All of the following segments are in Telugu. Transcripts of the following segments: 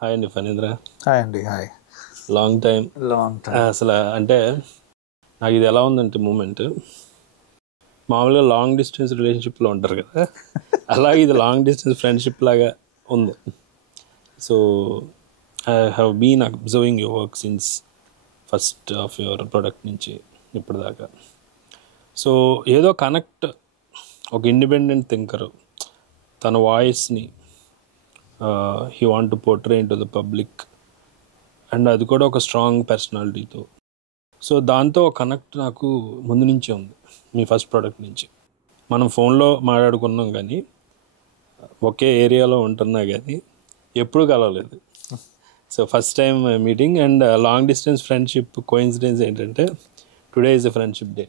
హాయ్ అండి ఫణీంద్ర. హాయ్ అండి. హాయ్. Long time. అసలు అంటే నాకు ఇది ఎలా ఉందంటే మూమెంట్, మామూలుగా లాంగ్ డిస్టెన్స్ రిలేషన్షిప్లో ఉంటారు కదా, అలాగే ఇది లాంగ్ డిస్టెన్స్ ఫ్రెండ్షిప్ లాగా ఉంది. So I have been observing your work since first of your product నుంచి ఇప్పటిదాకా. సో ఏదో కనెక్ట్, ఒక ఇండిపెండెంట్ థింకర్ తన వాయిస్ని he want to portray in to the public, and అది కూడా ఒక స్ట్రాంగ్ పర్సనాలిటీతో. సో దాంతో కనెక్ట్ నాకు ముందు నుంచే ఉంది, మీ ఫస్ట్ ప్రోడక్ట్ నుంచి. మనం ఫోన్లో మాట్లాడుకున్నాం కానీ, ఒకే ఏరియాలో ఉంటున్నా కానీ ఎప్పుడూ కలవలేదు. So first time meeting and long distance friendship coincidence ఏంటంటే today is a friendship day.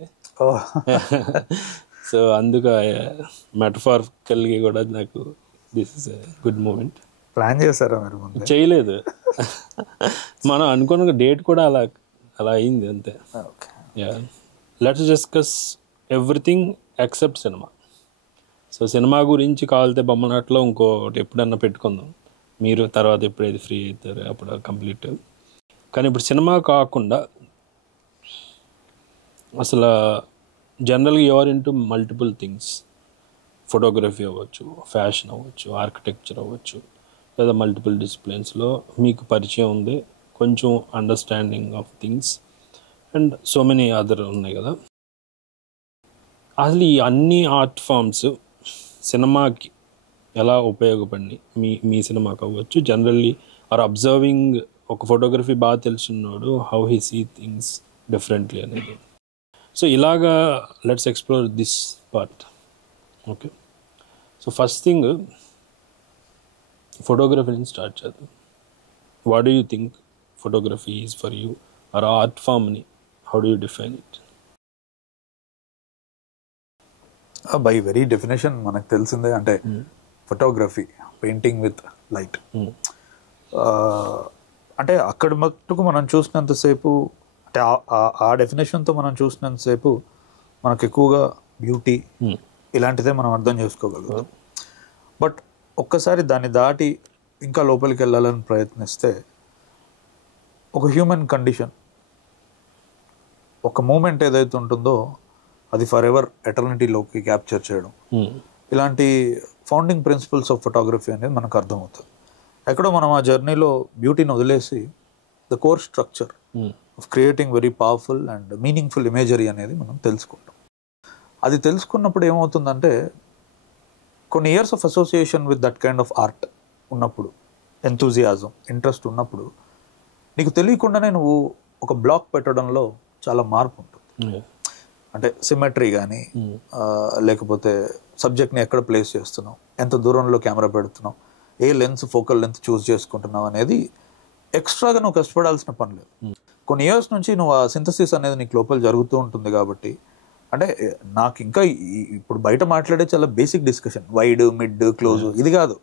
So అందుకు మెటఫారికల్గా కూడా నాకు this is a good moment. Plan చేశారా మీరు? చేయలేదు, మనం అనుకున్న డేట్ కూడా అలా అయింది అంతే. Let's discuss everything except cinema. So cinema గురించి కావాలితే బొమ్మనాట్లో ఇంకోటి ఎప్పుడన్నా పెట్టుకుందాం, మీరు తర్వాత ఎప్పుడైతే ఫ్రీ అవుతారు అప్పుడు కంప్లీట్. కానీ ఇప్పుడు సినిమా కాకుండా అసలు జనరల్గా your into multiple things, photography అవ్వచ్చు, ఫ్యాషన్ అవ్వచ్చు, ఆర్కిటెక్చర్ అవ్వచ్చు, లేదా మల్టిపుల్ డిసిప్లిన్స్లో మీకు పరిచయం ఉంది, కొంచెం understanding of things and so many other ఉన్నాయి కదా. అసలు ఈ అన్ని ఆర్ట్ ఫామ్స్ సినిమాకి ఎలా ఉపయోగపడి, మీ సినిమాకి అవ్వచ్చు, జనరల్లీ ఆర్ అబ్జర్వింగ్ ఒక ఫోటోగ్రఫీ బాగా తెలుసున్నాడు how he see things differently అనేది. సో ఇలాగా let's explore this part. Okay, so first thing photography నుంచి స్టార్ట్ చేద్దాం. What do you think photography is for you, or art ఫామ్ని how do you define it? By very definition మనకు తెలిసిందే, అంటే ఫోటోగ్రఫీ పెయింటింగ్ విత్ లైట్. అంటే అక్కడ మట్టుకు మనం చూసినంతసేపు, అంటే ఆ డెఫినేషన్తో మనం చూసినంతసేపు మనకు ఎక్కువగా బ్యూటీ ఇలాంటిదే మనం అర్థం చేసుకోగలుగుతాం. బట్ ఒక్కసారి దాన్ని దాటి ఇంకా లోపలికి వెళ్ళాలని ప్రయత్నిస్తే ఒక హ్యూమన్ కండిషన్, ఒక మూమెంట్ ఏదైతే ఉంటుందో అది ఫర్ ఎవర్ ఎటర్నిటీలోకి క్యాప్చర్ చేయడం, ఇలాంటి ఫౌండింగ్ ప్రిన్సిపల్స్ ఆఫ్ ఫోటోగ్రఫీ అనేది మనకు అర్థమవుతుంది. ఎక్కడో మనం ఆ జర్నీలో బ్యూటీని వదిలేసి the core structure of creating very powerful and meaningful imagery అనేది మనం తెలుసుకుంటాం. అది తెలుసుకున్నప్పుడు ఏమవుతుందంటే, కొన్ని years of association with that kind of art ఉన్నప్పుడు, ఎంతూజియాజం, ఇంట్రెస్ట్ ఉన్నప్పుడు, నీకు తెలియకుండానే నువ్వు ఒక బ్లాక్ పెట్టడంలో చాలా మార్పు ఉంటుంది. అంటే సిమెట్రీ కానీ, లేకపోతే సబ్జెక్ట్ని ఎక్కడ ప్లేస్ చేస్తున్నావు, ఎంత దూరంలో కెమెరా పెడుతున్నావు, ఏ లెన్స్, ఫోకల్ లెంత్ చూస్ చేసుకుంటున్నావు అనేది ఎక్స్ట్రాగా నువ్వు కష్టపడాల్సిన పని లేదు. కొన్ని ఇయర్స్ నుంచి నువ్వు ఆ సింథసిస్ అనేది నీకు లోపల జరుగుతూ ఉంటుంది. కాబట్టి అంటే నాకు ఇంకా ఇప్పుడు బయట మాట్లాడే చాలా basic discussion, wide, mid, close, ఇది కాదు.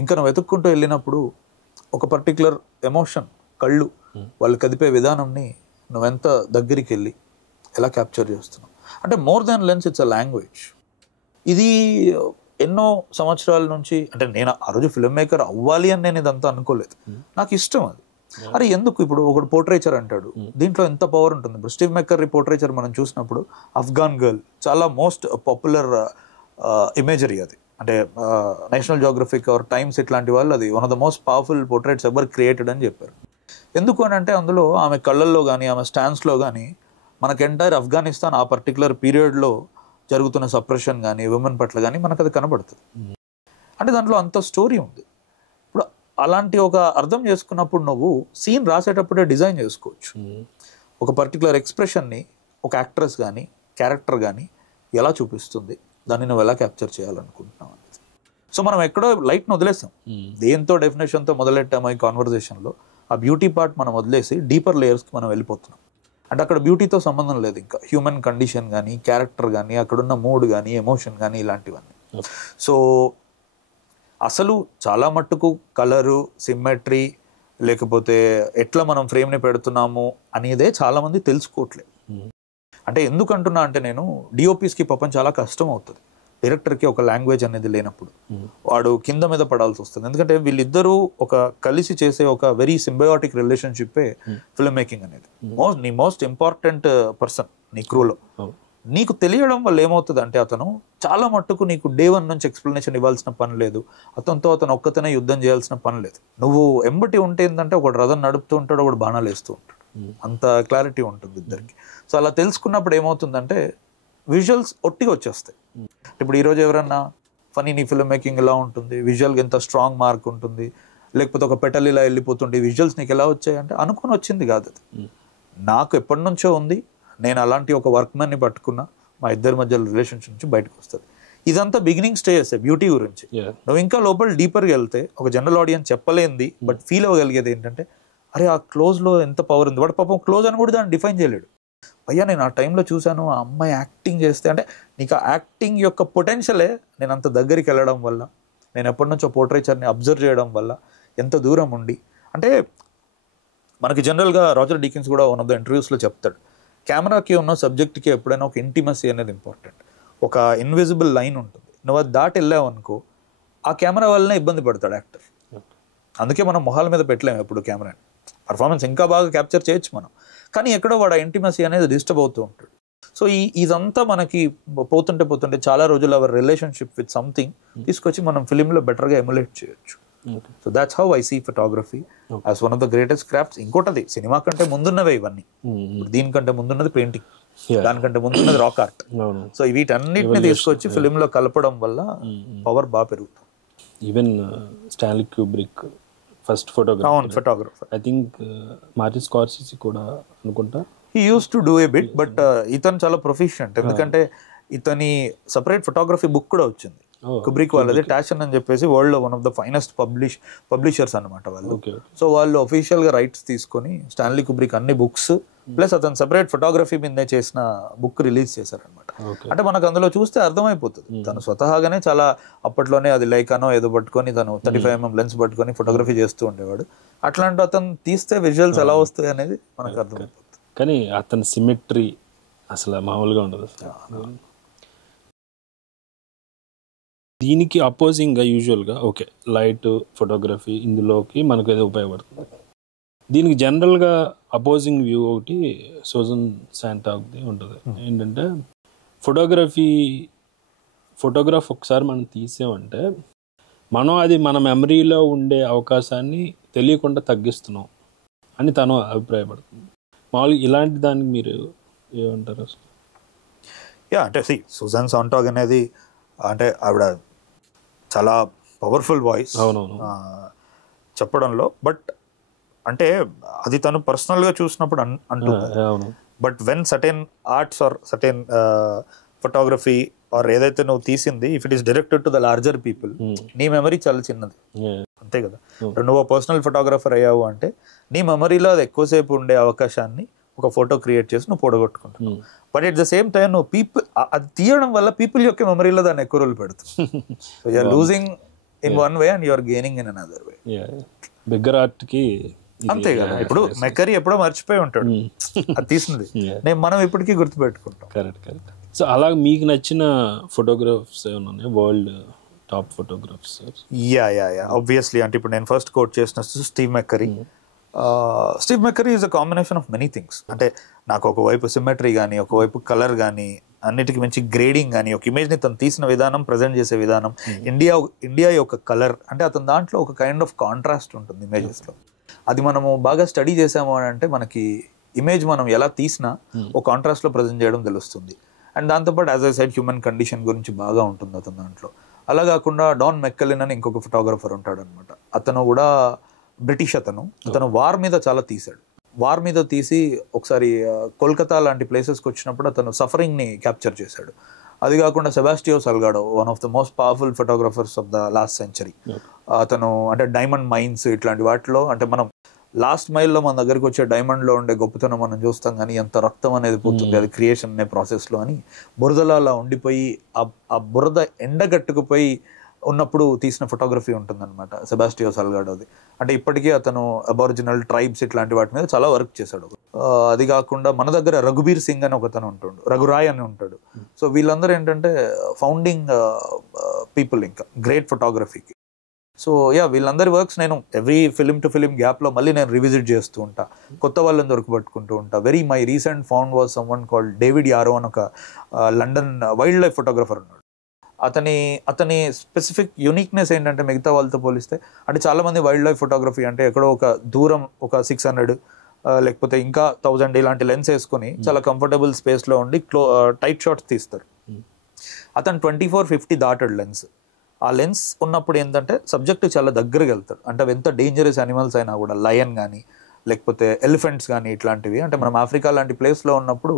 ఇంకా నువ్వు వెతుక్కుంటూ వెళ్ళినప్పుడు ఒక పర్టికులర్ ఎమోషన్, కళ్ళు వాళ్ళు కదిపే విధానంని నువ్వెంత దగ్గరికి వెళ్ళి ఎలా క్యాప్చర్ చేస్తున్నావు. అంటే more than lens, it's a language. ఇది ఎన్నో సంవత్సరాల నుంచి, అంటే నేను ఆ రోజు ఫిల్మ్ మేకర్ అవ్వాలి అని నేను ఇదంతా అనుకోలేదు, నాకు ఇష్టం అది. అరే ఎందుకు, ఇప్పుడు ఒకడు పోర్ట్రేచర్ అంటాడు, దీంట్లో ఎంత పవర్ ఉంటుంది. ఇప్పుడు స్టీవ్ మెక్కరీ పోర్ట్రేచర్ మనం చూసినప్పుడు అఫ్ఘాన్ గర్ల్ చాలా మోస్ట్ పాపులర్ ఇమేజరీ అది. అంటే నేషనల్ జియోగ్రఫిక్ ఆర్ టైమ్స్ ఇట్లాంటి వాళ్ళు అది one of the most powerful portraits ever created అని చెప్పారు. ఎందుకు అని అంటే అందులో ఆమె కళ్ళల్లో కానీ, ఆమె స్టాన్స్లో కానీ మనకు ఎంటైర్ ఆఫ్ఘనిస్తాన్ ఆ పర్టికులర్ పీరియడ్లో జరుగుతున్న సప్రెషన్ కానీ, విమెన్ పట్ల కానీ మనకు అది కనబడుతుంది. అంటే దాంట్లో అంత స్టోరీ ఉంది. ఇప్పుడు అలాంటి ఒక అర్థం చేసుకున్నప్పుడు నువ్వు సీన్ రాసేటప్పుడే డిజైన్ చేసుకోవచ్చు. ఒక పర్టికులర్ ఎక్స్ప్రెషన్ని ఒక యాక్ట్రెస్ కానీ, క్యారెక్టర్ కానీ ఎలా చూపిస్తుంది, దాన్ని నువ్వు ఎలా క్యాప్చర్ చేయాలనుకుంటున్నావు అనేది. సో మనం ఎక్కడో లైట్ని వదిలేసాం, దేంతో డెఫినేషన్తో మొదలెట్టామో ఈ కాన్వర్జేషన్లో ఆ బ్యూటీ పార్ట్ మనం వదిలేసి డీపర్ లేయర్స్కి మనం వెళ్ళిపోతున్నాం. అంటే అక్కడ బ్యూటీతో సంబంధం లేదు, ఇంకా హ్యూమన్ కండిషన్ కానీ, క్యారెక్టర్ కానీ, అక్కడున్న మూడ్ కానీ, ఎమోషన్ కానీ, ఇలాంటివన్నీ. సో అసలు చాలా మట్టుకు కలరు, సిమ్మెట్రీ, లేకపోతే ఎట్లా మనం ఫ్రేమ్ని పెడుతున్నాము అనేదే చాలామంది తెలుసుకోవట్లేదు. అంటే ఎందుకంటున్నా అంటే, నేను డిఓపిస్కి పాపం చాలా కష్టం అవుతుంది. డైరెక్టర్కి ఒక లాంగ్వేజ్ అనేది లేనప్పుడు వాడు కింద మీద పడాల్సి వస్తుంది. ఎందుకంటే వీళ్ళిద్దరూ ఒక కలిసి చేసే ఒక వెరీ సింబయోటిక్ రిలేషన్షిప్పే ఫిల్మ్ మేకింగ్ అనేది. నీ మోస్ట్ ఇంపార్టెంట్ పర్సన్ నీ క్రూలో నీకు తెలియడం వల్ల ఏమవుతుంది అంటే అతను చాలా మట్టుకు నీకు డే 1 నుంచి ఎక్స్ప్లెనేషన్ ఇవ్వాల్సిన పని లేదు, అతను ఒక్కతనే యుద్ధం చేయాల్సిన పని లేదు. నువ్వు ఎంబటి ఉంటే ఏంటంటే ఒకడు రథం నడుపుతూ ఉంటాడు, ఒకడు బాణాలు వేస్తూ ఉంటాడు, అంత క్లారిటీ ఉంటుంది ఇద్దరికి. సో అలా తెలుసుకున్నప్పుడు ఏమవుతుందంటే విజువల్స్ ఒట్టిగా వచ్చేస్తాయి. ఇప్పుడు ఈరోజు ఎవరన్నా ఫనీ నీ ఫిల్మ్ మేకింగ్ ఎలా ఉంటుంది, విజువల్గా ఎంత స్ట్రాంగ్ మార్క్ ఉంటుంది, లేకపోతే ఒక పెటల్ ఇలా వెళ్ళిపోతుండే విజువల్స్ నీకు ఎలా వచ్చాయంటే అనుకుని వచ్చింది కాదు అది. నాకు ఎప్పటి నుంచో ఉంది, నేను అలాంటి ఒక వర్క్మెన్ని పట్టుకున్నా, మా ఇద్దరి మధ్య రిలేషన్షిప్ నుంచి బయటకు వస్తుంది. ఇదంతా బిగినింగ్ స్టేజెస్ బ్యూటీ గురించి. నువ్వు ఇంకా లోపల డీపర్గా వెళ్తే ఒక జనరల్ ఆడియన్స్ చెప్పలేంది బట్ ఫీల్ అవ్వగలిగేది ఏంటంటే అరే ఆ క్లోజ్లో ఎంత పవర్ ఉంది. వాడు పాపం క్లోజ్ అని కూడా దాన్ని డిఫైన్ చేయలేడు. అయ్యా నేను ఆ టైంలో చూశాను ఆ అమ్మాయి యాక్టింగ్ చేస్తే, అంటే నీకు ఆ యాక్టింగ్ యొక్క పొటెన్షియలే నేను అంత దగ్గరికి వెళ్ళడం వల్ల, నేను ఎప్పటి నుంచో పోర్ట్రేచర్ని అబ్జర్వ్ చేయడం వల్ల ఎంత దూరం ఉండి, అంటే మనకి జనరల్గా రాజర్ డీకిన్స్ కూడా వన్ ఆఫ్ ద ఇంటర్వ్యూస్లో చెప్తాడు, కెమెరాకి ఉన్న సబ్జెక్ట్కి ఎప్పుడైనా ఒక ఇంటిమసీ అనేది ఇంపార్టెంట్. ఒక ఇన్విజిబుల్ లైన్ ఉంటుంది, నువ్వు అది దాటి వెళ్ళావు అనుకో ఆ కెమెరా వల్లనే ఇబ్బంది పడతాడు యాక్టర్. అందుకే మనం మొహాల మీద పెట్టలేము ఎప్పుడు కెమెరాని. పర్ఫార్మెన్స్ ఇంకా బాగా క్యాప్చర్ చేయొచ్చు మనం, కానీ ఎక్కడో వాడు ఇంటిమసీ అనేది డిస్టర్బ్ అవుతూ ఉంటాడు. సో ఇదంతా మనకి పోతుంటే చాలా రోజులు అవర్ రిలేషన్షిప్ విత్ సంథింగ్ తీసుకొచ్చి మనం ఫిలింలో బెటర్గా ఎమ్యులేట్ చేయొచ్చు. So that's how I see photography as one of the greatest crafts. ఇంకోటది సినిమా కంటే ముందున్నవే ఇవన్నీ. దీనికంటే ముందున్నది పెయింటింగ్, దానికంటే ముందున్నది రాక్ ఆర్ట్. సో వీటన్నిటిని తీసుకొచ్చి ఫిలింలో కలపడం వల్ల పవర్ బాగా పెరుగుతుంది. Even Stanley Kubrick first photographer I think Martin Scorsese కూడా అనుకుంటా he use to do a bit, but ఇతను చాలా ప్రొఫిషియంట్. ఎందుకంటే ఇతని సపరేట్ ఫోటోగ్రఫీ బుక్ కూడా వచ్చింది కుబ్రిక్ వాళ్ళది, టాషన్ అని చెప్పేసి వరల్డ్ లో one of the finest publishers అనమాట వాళ్ళు. సో వాళ్ళు అఫీషియల్ గా రైట్స్ తీసుకొని స్టాన్లీ కుబ్రిక్ అన్ని బుక్స్ ప్లస్ అతను సెపరేట్ ఫోటోగ్రఫీ మీదే చేసిన బుక్ రిలీజ్ చేశారనమాట. అంటే మనకు అందులో చూస్తే అర్థమైపోతుంది తను స్వతహాగానే చాలా అప్పట్లోనే అది లైకానో ఏదో పట్టుకొని తను 35mm లెన్స్ పట్టుకొని ఫోటోగ్రఫీ చేస్తూ ఉండేవాడు. అట్లాంటి అతను తీస్తే విజువల్స్ ఎలా వస్తాయి అనేది మనకు అర్థమైపోతుంది. కానీ అతని సిమెట్రీ అసలు మామూలుగా ఉండదు. దీనికి అపోజింగ్గా యూజువల్గా ఓకే లైట్ ఫోటోగ్రఫీ ఇందులోకి మనకు ఏదో ఉపయోగపడుతుంది. దీనికి జనరల్గా అపోజింగ్ వ్యూ ఒకటి సూజన్ శాంటాక్ది ఉంటుంది. ఏంటంటే ఫోటోగ్రాఫ్ ఒకసారి మనం తీసామంటే మనం అది మన మెమరీలో ఉండే అవకాశాన్ని తెలియకుండా తగ్గిస్తున్నాం అని తను అభిప్రాయపడుతుంది. మామూలుగా ఇలాంటి దానికి మీరు ఏమంటారు అసలు? అంటే సూజన్ శాంటాక్ అనేది అంటే ఆవిడ చాలా పవర్ఫుల్ వాయిస్ చెప్పడంలో, బట్ అంటే అది తను పర్సనల్గా చూసినప్పుడు అంటుంది. But when certain arts or certain photography or ఏదైతే నువ్వు తీసింది if it is directed to the larger people, నీ మెమరీ చాలా చిన్నది అంతే కదా. నువ్వు పర్సనల్ ఫోటోగ్రాఫర్ అయ్యావు అంటే నీ మెమరీలో అది ఎక్కువసేపు ఉండే అవకాశాన్ని ఒక ఫోటో క్రియేట్ చేసి నువ్వు పొడగొట్టుకుంటావు. But at the same time నువ్వు అది తీయడం వల్ల పీపుల్ యొక్క మెమరీలో దాన్ని ఎక్కువ రోజులు పెడుతుంది. So you're losing in one way and you're gaining in another way. Bigger ఆర్ట్కి అంతే కదా. ఇప్పుడు మెకరీ ఎప్పుడో మర్చిపోయి ఉంటాడు అది తీసింది, మనం ఇప్పటికీ గుర్తుపెట్టుకుంటాం. కరెక్ట్. సో అలా మీకు నచ్చిన ఫోటోగ్రాఫ్స్ ఏమైనా ఉన్నాయి, వరల్డ్ టాప్ ఫోటోగ్రాఫ్స్? ఆబ్వియస్లీ అంటే ఇప్పుడు నేను ఫస్ట్ కోట్ చేసిన Steve McCurry. Steve McCurry is a combination of many things. అంటే నాకు ఒకవైపు సిమెట్రీ కానీ, ఒకవైపు కలర్ కానీ, అన్నిటికీ మంచి గ్రేడింగ్ కానీ, ఒక ఇమేజ్ని తను తీసిన విధానం, ప్రజెంట్ చేసే విధానం, ఇండియా యొక్క కలర్, అంటే అతని దాంట్లో ఒక కైండ్ ఆఫ్ కాంట్రాస్ట్ ఉంటుంది ఇమేజెస్లో. అది మనము బాగా స్టడీ చేసాము అని అంటే మనకి ఇమేజ్ మనం ఎలా తీసినా ఒక కాంట్రాస్ట్లో ప్రజెంట్ చేయడం తెలుస్తుంది. అండ్ దాంతోపాటు as I side human condition గురించి బాగా ఉంటుంది అతని దాంట్లో. అలా కాకుండా డాన్ మెక్కలిన్ అని ఇంకొక ఫోటోగ్రఫర్ ఉంటాడు అనమాట. అతను కూడా బ్రిటిష్. అతను వార్ మీద చాలా తీశాడు. వార్ మీద తీసి ఒకసారి కోల్కతా లాంటి ప్లేసెస్కి వచ్చినప్పుడు అతను సఫరింగ్ని క్యాప్చర్ చేశాడు. అది కాకుండా Sebastiao Salgado one of the most powerful photographers of the last century. అతను అంటే డైమండ్ మైన్స్ ఇట్లాంటి వాటిలో, అంటే మనం లాస్ట్ మైల్లో మన దగ్గరికి వచ్చే డైమండ్లో ఉండే గొప్పతనం మనం చూస్తాం, కానీ ఎంత రక్తం అనేది పోతుంది అది క్రియేషన్ అనే ప్రాసెస్లో అని బురదలో అలా ఉండిపోయి ఆ బురద ఎండగట్టుకుపోయి ఉన్నప్పుడు తీసిన ఫోటోగ్రఫీ ఉంటుందన్నమాట సెబాస్టియో సల్గాడోది. అంటే ఇప్పటికీ అతను అబారిజినల్ ట్రైబ్స్ ఇట్లాంటి వాటి మీద చాలా వర్క్ చేశాడు. అది కాకుండా మన దగ్గర రఘుబీర్ సింగ్ అని ఒకతను ఉంటాడు, రఘురాయ్ అని ఉంటాడు. సో వీళ్ళందరూ ఏంటంటే ఫౌండింగ్ పీపుల్, ఇంకా గ్రేట్ ఫోటోగ్రఫీకి. సో వీళ్ళందరి వర్క్స్ నేను ఎవ్రీ ఫిలిం టు ఫిలిం గ్యాప్లో మళ్ళీ నేను రివిజిట్ చేస్తూ ఉంటా, కొత్త వాళ్ళని దొరకబట్టుకుంటూ ఉంటా. My recent found was someone called David arrow అని ఒక లండన్ వైల్డ్ లైఫ్ ఫోటోగ్రఫర్ ఉన్నాడు. అతని స్పెసిఫిక్ యూనిక్నెస్ ఏంటంటే మిగతా వాళ్ళతో పోలిస్తే, అంటే చాలామంది వైల్డ్ లైఫ్ ఫోటోగ్రఫీ అంటే ఎక్కడో ఒక దూరం ఒక 600 లేకపోతే ఇంకా 1000 ఇలాంటి లెన్స్ వేసుకొని చాలా కంఫర్టబుల్ స్పేస్లో ఉండి టైట్ షాట్స్ తీస్తారు. అతను 24-50 దాటాడు లెన్స్. ఆ లెన్స్ ఉన్నప్పుడు ఏంటంటే సబ్జెక్ట్ చాలా దగ్గరకి వెళ్తాడు. అంటే అవి ఎంత డేంజరస్ యానిమల్స్ అయినా కూడా, లయన్ కానీ లేకపోతే ఎలిఫెంట్స్ కానీ ఇట్లాంటివి, అంటే మనం ఆఫ్రికా లాంటి ప్లేస్లో ఉన్నప్పుడు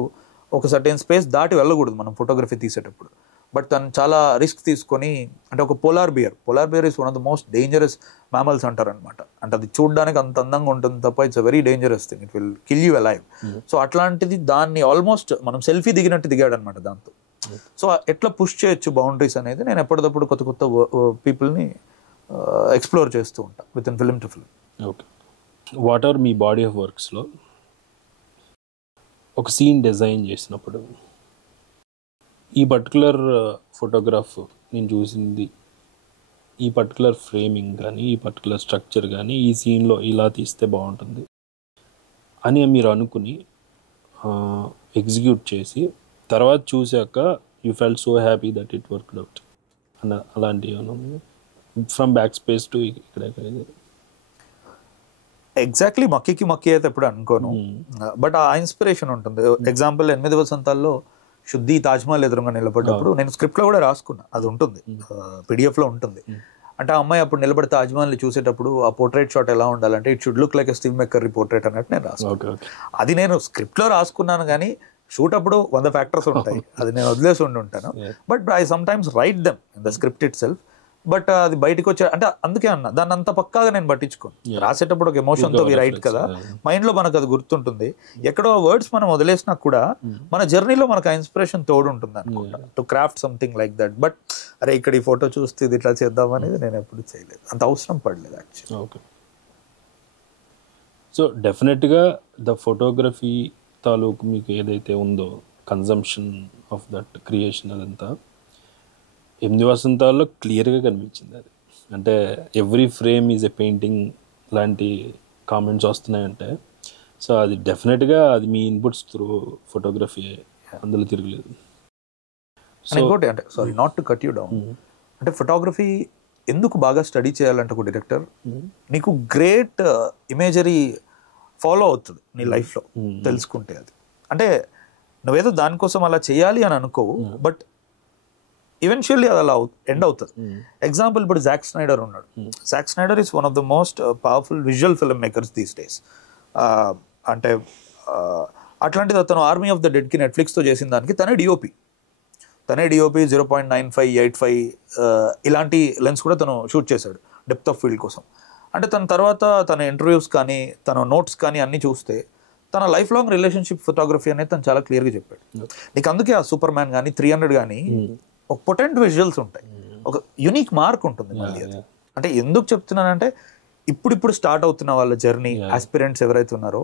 ఒక సర్టెన్ స్పేస్ దాటి వెళ్ళకూడదు మనం ఫోటోగ్రఫీ తీసేటప్పుడు. బట్ తను చాలా రిస్క్ తీసుకొని, అంటే ఒక polar beer is one of the most dangerous mammals అంటారు అనమాట. అంటే అది చూడడానికి అంత అందంగా ఉంటుంది తప్ప it's a very dangerous thing, it will kill you alive. So అట్లాంటిది దాన్ని ఆల్మోస్ట్ మనం సెల్ఫీ దిగినట్టు దిగాడు అనమాట దాంతో. సో ఎట్లా పుష్ చేయొచ్చు బౌండరీస్ అనేది నేను ఎప్పటికప్పుడు కొత్త పీపుల్ని ఎక్స్ప్లోర్ చేస్తూ ఉంటా with in film to film. Okay, what are మీ బాడీ ఆఫ్ వర్క్స్లో ఒక సీన్ డిజైన్ చేసినప్పుడు ఈ పర్టికులర్ ఫోటోగ్రాఫ్ నేను చూసింది, ఈ పర్టికులర్ ఫ్రేమింగ్ కానీ ఈ పర్టికులర్ స్ట్రక్చర్ కానీ ఈ సీన్లో ఇలా తీస్తే బాగుంటుంది అని మీరు అనుకుని ఎగ్జిక్యూట్ చేసి తర్వాత చూశాక you felt so happy that it worked out అలాంటివి ఫ్రమ్ బ్యాక్ స్పేస్ టు ఇక్కడ? ఎగ్జాక్ట్లీ మక్కి అయితే ఎప్పుడు అనుకోను, బట్ ఆ ఇన్స్పిరేషన్ ఉంటుంది. ఎగ్జాంపుల్ 8 వసంతాల్లో శుద్ధి తాజ్మహల్ ఎదురుగా నిలబడ్డప్పుడు నేను స్క్రిప్ట్లో కూడా రాసుకున్నా, అది ఉంటుంది PDF లో ఉంటుంది. అంటే ఆ అమ్మాయి అప్పుడు నిలబడి తాజ్మహల్ని చూసేటప్పుడు ఆ పోర్ట్రేట్ షాట్ ఎలా ఉండాలంటే it should look like a Steve McCurry portrait అన్నట్టు నేను రాసుకున్నాను. అది నేను స్క్రిప్ట్లో రాసుకున్నాను, కానీ షూట్ అప్పుడు 100 ఫ్యాక్టర్స్ ఉంటాయి, అది నేను వదిలేసి ఉంటాను. But I some times write them in the script it self. But అది బయటకు వచ్చే, అంటే అందుకే అన్న దాన్ని అంత పక్కాగా నేను పట్టించుకోను. రాసేటప్పుడు ఒక ఎమోషన్తో రైట్ కదా, మైండ్లో మనకు అది గుర్తుంటుంది. ఎక్కడో వర్డ్స్ మనం వదిలేసినా కూడా మన జర్నీలో మనకు ఆ ఇన్స్పిరేషన్ తోడు ఉంటుంది అనుకుంటా, to craft something like that. But అరే ఇక్కడ ఈ ఫోటో చూస్తే ఇది ఇట్లా చేద్దాం అనేది నేను ఎప్పుడు చేయలేదు, అంత అవసరం పడలేదు యాక్చువల్లీ. ఓకే, సో డెఫినెట్గా ద ఫోటోగ్రఫీ తాలూకు మీకు ఏదైతే ఉందో కన్జంప్షన్ ఆఫ్ దట్ క్రియేషన్ అదంతా 8 వసంతాల్లో క్లియర్గా కనిపించింది. అది అంటే every frame is a painting లాంటి కామెంట్స్ వస్తున్నాయంటే, సో అది డెఫినెట్గా అది మీ ఇన్పుట్స్ త్రూ ఫోటోగ్రఫీ, అందులో తిరగలేదు. ఇంకోటి అంటే sorry not to cut you down, అంటే ఫోటోగ్రఫీ ఎందుకు బాగా స్టడీ చేయాలంటే ఒక డైరెక్టర్ నీకు గ్రేట్ ఇమేజరీ ఫాలో అవుతుంది నీ లైఫ్లో తెలుసుకుంటే. అది అంటే నువ్వేదో దానికోసం అలా చేయాలి అని అనుకోవు, బట్ ఈవెన్చువల్లీ అది అలా ఎండ్ అవుతుంది. ఎగ్జాంపుల్ ఇప్పుడు జాక్ స్నైడర్ ఉన్నాడు. Jack Schneider is one of the most powerful visual film makers these days. అంటే అట్లాంటిది అతను ఆర్మీ ఆఫ్ ద డెడ్కి నెట్ఫ్లిక్స్తో చేసిన దానికి తనే డిఓపి 0.95, 85 ఇలాంటి లెన్స్ కూడా తను షూట్ చేశాడు డెప్త్ ఆఫ్ ఫీల్డ్ కోసం. అంటే తన తర్వాత తన ఇంటర్వ్యూస్ కానీ తన నోట్స్ కానీ అన్నీ చూస్తే తన లైఫ్ లాంగ్ రిలేషన్షిప్ ఫోటోగ్రఫీ అనేది తను చాలా క్లియర్గా చెప్పాడు. నీకు అందుకే ఆ సూపర్ మ్యాన్ కానీ 300 కానీ ఒక పొటెంట్ విజువల్స్ ఉంటాయి, ఒక యూనిక్ మార్క్ ఉంటుంది మళ్ళీ. అది అంటే ఎందుకు చెప్తున్నానంటే ఇప్పుడు స్టార్ట్ అవుతున్న వాళ్ళ జర్నీ, ఆస్పిరెంట్స్ ఎవరైతే ఉన్నారో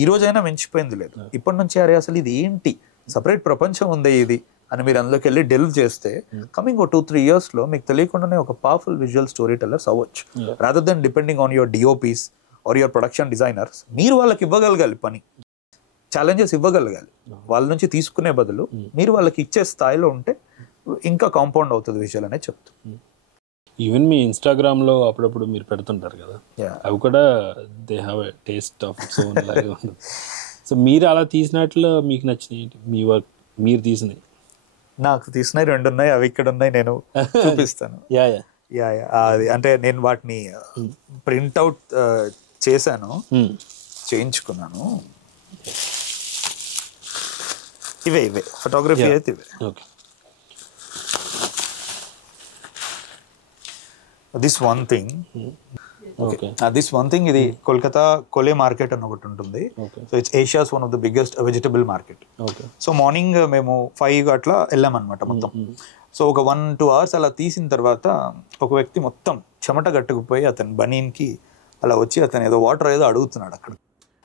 ఈ రోజైనా మించిపోయింది లేదు. ఇప్పటి నుంచి అరే అసలు ఇది ఏంటి, సపరేట్ ప్రపంచం ఉందే ఇది అని మీరు అందులోకి వెళ్ళి డెల్వ్ చేస్తే కమింగ్ 2-3 yearsలో మీకు తెలియకుండానే ఒక పవర్ఫుల్ విజువల్ స్టోరీ టెల్లర్స్ అవ్వచ్చు. Rather than depending on your DOPs or your production designers, మీరు వాళ్ళకి ఇవ్వగలగాలి పని, ఛాలెంజెస్ ఇవ్వగలగాలి. వాళ్ళ నుంచి తీసుకునే బదులు మీరు వాళ్ళకి ఇచ్చే స్థాయిలో ఉంటే ఇంకా కాంపౌండ్ అవుతుంది విజువల్ అనేది చెప్తుంది. ఈవెన్ మీ ఇన్స్టాగ్రామ్లో అప్పుడప్పుడు మీరు పెడుతుంటారు కదా, అవి కూడా they have a taste of its own లాగా ఉంటుంది. సో మీరు అలా తీసినట్లు మీకు నచ్చినాయి మీ వర్క్, మీరు తీసినాయి? నాకు తీసినవి 2 ఉన్నాయి, అవి ఇక్కడ ఉన్నాయి, నేను చూపిస్తాను. అది అంటే నేను వాటిని ప్రింట్అవుట్ చేశాను, చేయించుకున్నాను. ఇవే ఫోటోగ్రఫీ అయితే ఇవే. ఓకే, దిస్ వన్ థింగ్ ఇది కోల్కతా కొలే మార్కెట్ అని ఒకటి ఉంటుంది. So it's Asia's one of the biggest vegetable market. So morning మేము 5 అట్లా వెళ్ళామన్నమాట మొత్తం. సో ఒక 1-2 hours అలా తీసిన తర్వాత ఒక వ్యక్తి మొత్తం చెమట గట్టుకుపోయి అతని బనీన్కి అలా వచ్చి అతను ఏదో వాటర్ ఏదో అడుగుతున్నాడు అక్కడ.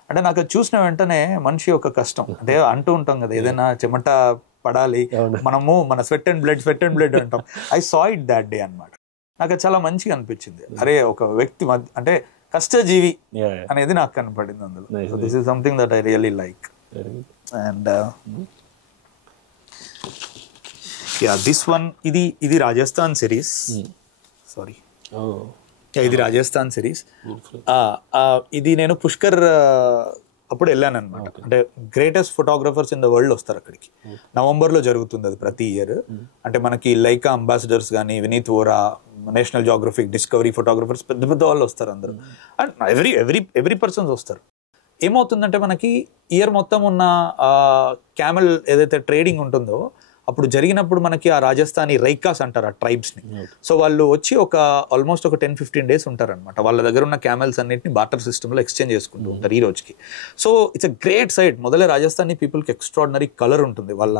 అంటే నాకు చూసిన వెంటనే మనిషి యొక్క కష్టం, అంటే అంటూ ఉంటాం కదా ఏదైనా చెమట పడాలి, మనము మన స్వెట్ అండ్ బ్లడ్ అంటాం. I saw it that day అన్నమాట. నాకు అది చాలా మంచిగా అనిపించింది. అరే ఒక వ్యక్తి అంటే కష్టజీవి అనేది నాకు కనపడింది అందులో. So this is something that I really like. And this one, ఇది రాజస్థాన్ సిరీస్. సారీ, ఇది రాజస్థాన్ సిరీస్. ఇది నేను పుష్కర్ అప్పుడు వెళ్ళాను అనమాట. అంటే greatest photographers in the world వస్తారు అక్కడికి. నవంబర్లో జరుగుతుంది అది ప్రతి ఇయర్. అంటే మనకి లైకా అంబాసిడర్స్ కానీ, Vineet Vora, National Geographic, Discovery photographers, పెద్ద పెద్ద వాళ్ళు వస్తారు అందరూ. అండ్ ఎవ్రీ పర్సన్స్ వస్తారు. ఏమవుతుందంటే మనకి ఇయర్ మొత్తం ఉన్న క్యామెల్ ఏదైతే ట్రేడింగ్ ఉంటుందో అప్పుడు జరిగినప్పుడు మనకి ఆ రాజస్థానీ రైకాస్ అంటారు ఆ ట్రైబ్స్ని. సో వాళ్ళు వచ్చి ఆల్మోస్ట్ ఒక 10-15 days ఉంటారనమాట. వాళ్ళ దగ్గర ఉన్న క్యామెల్స్ అన్నింటినీ బార్టర్ సిస్టంలో ఎక్స్చేంజ్ చేసుకుంటూ ఉంటారు ఈ రోజుకి. So it's a great sight. మొదలే రాజస్థానీ పీపుల్కి ఎక్స్ట్రాడినరీ కలర్ ఉంటుంది వాళ్ళ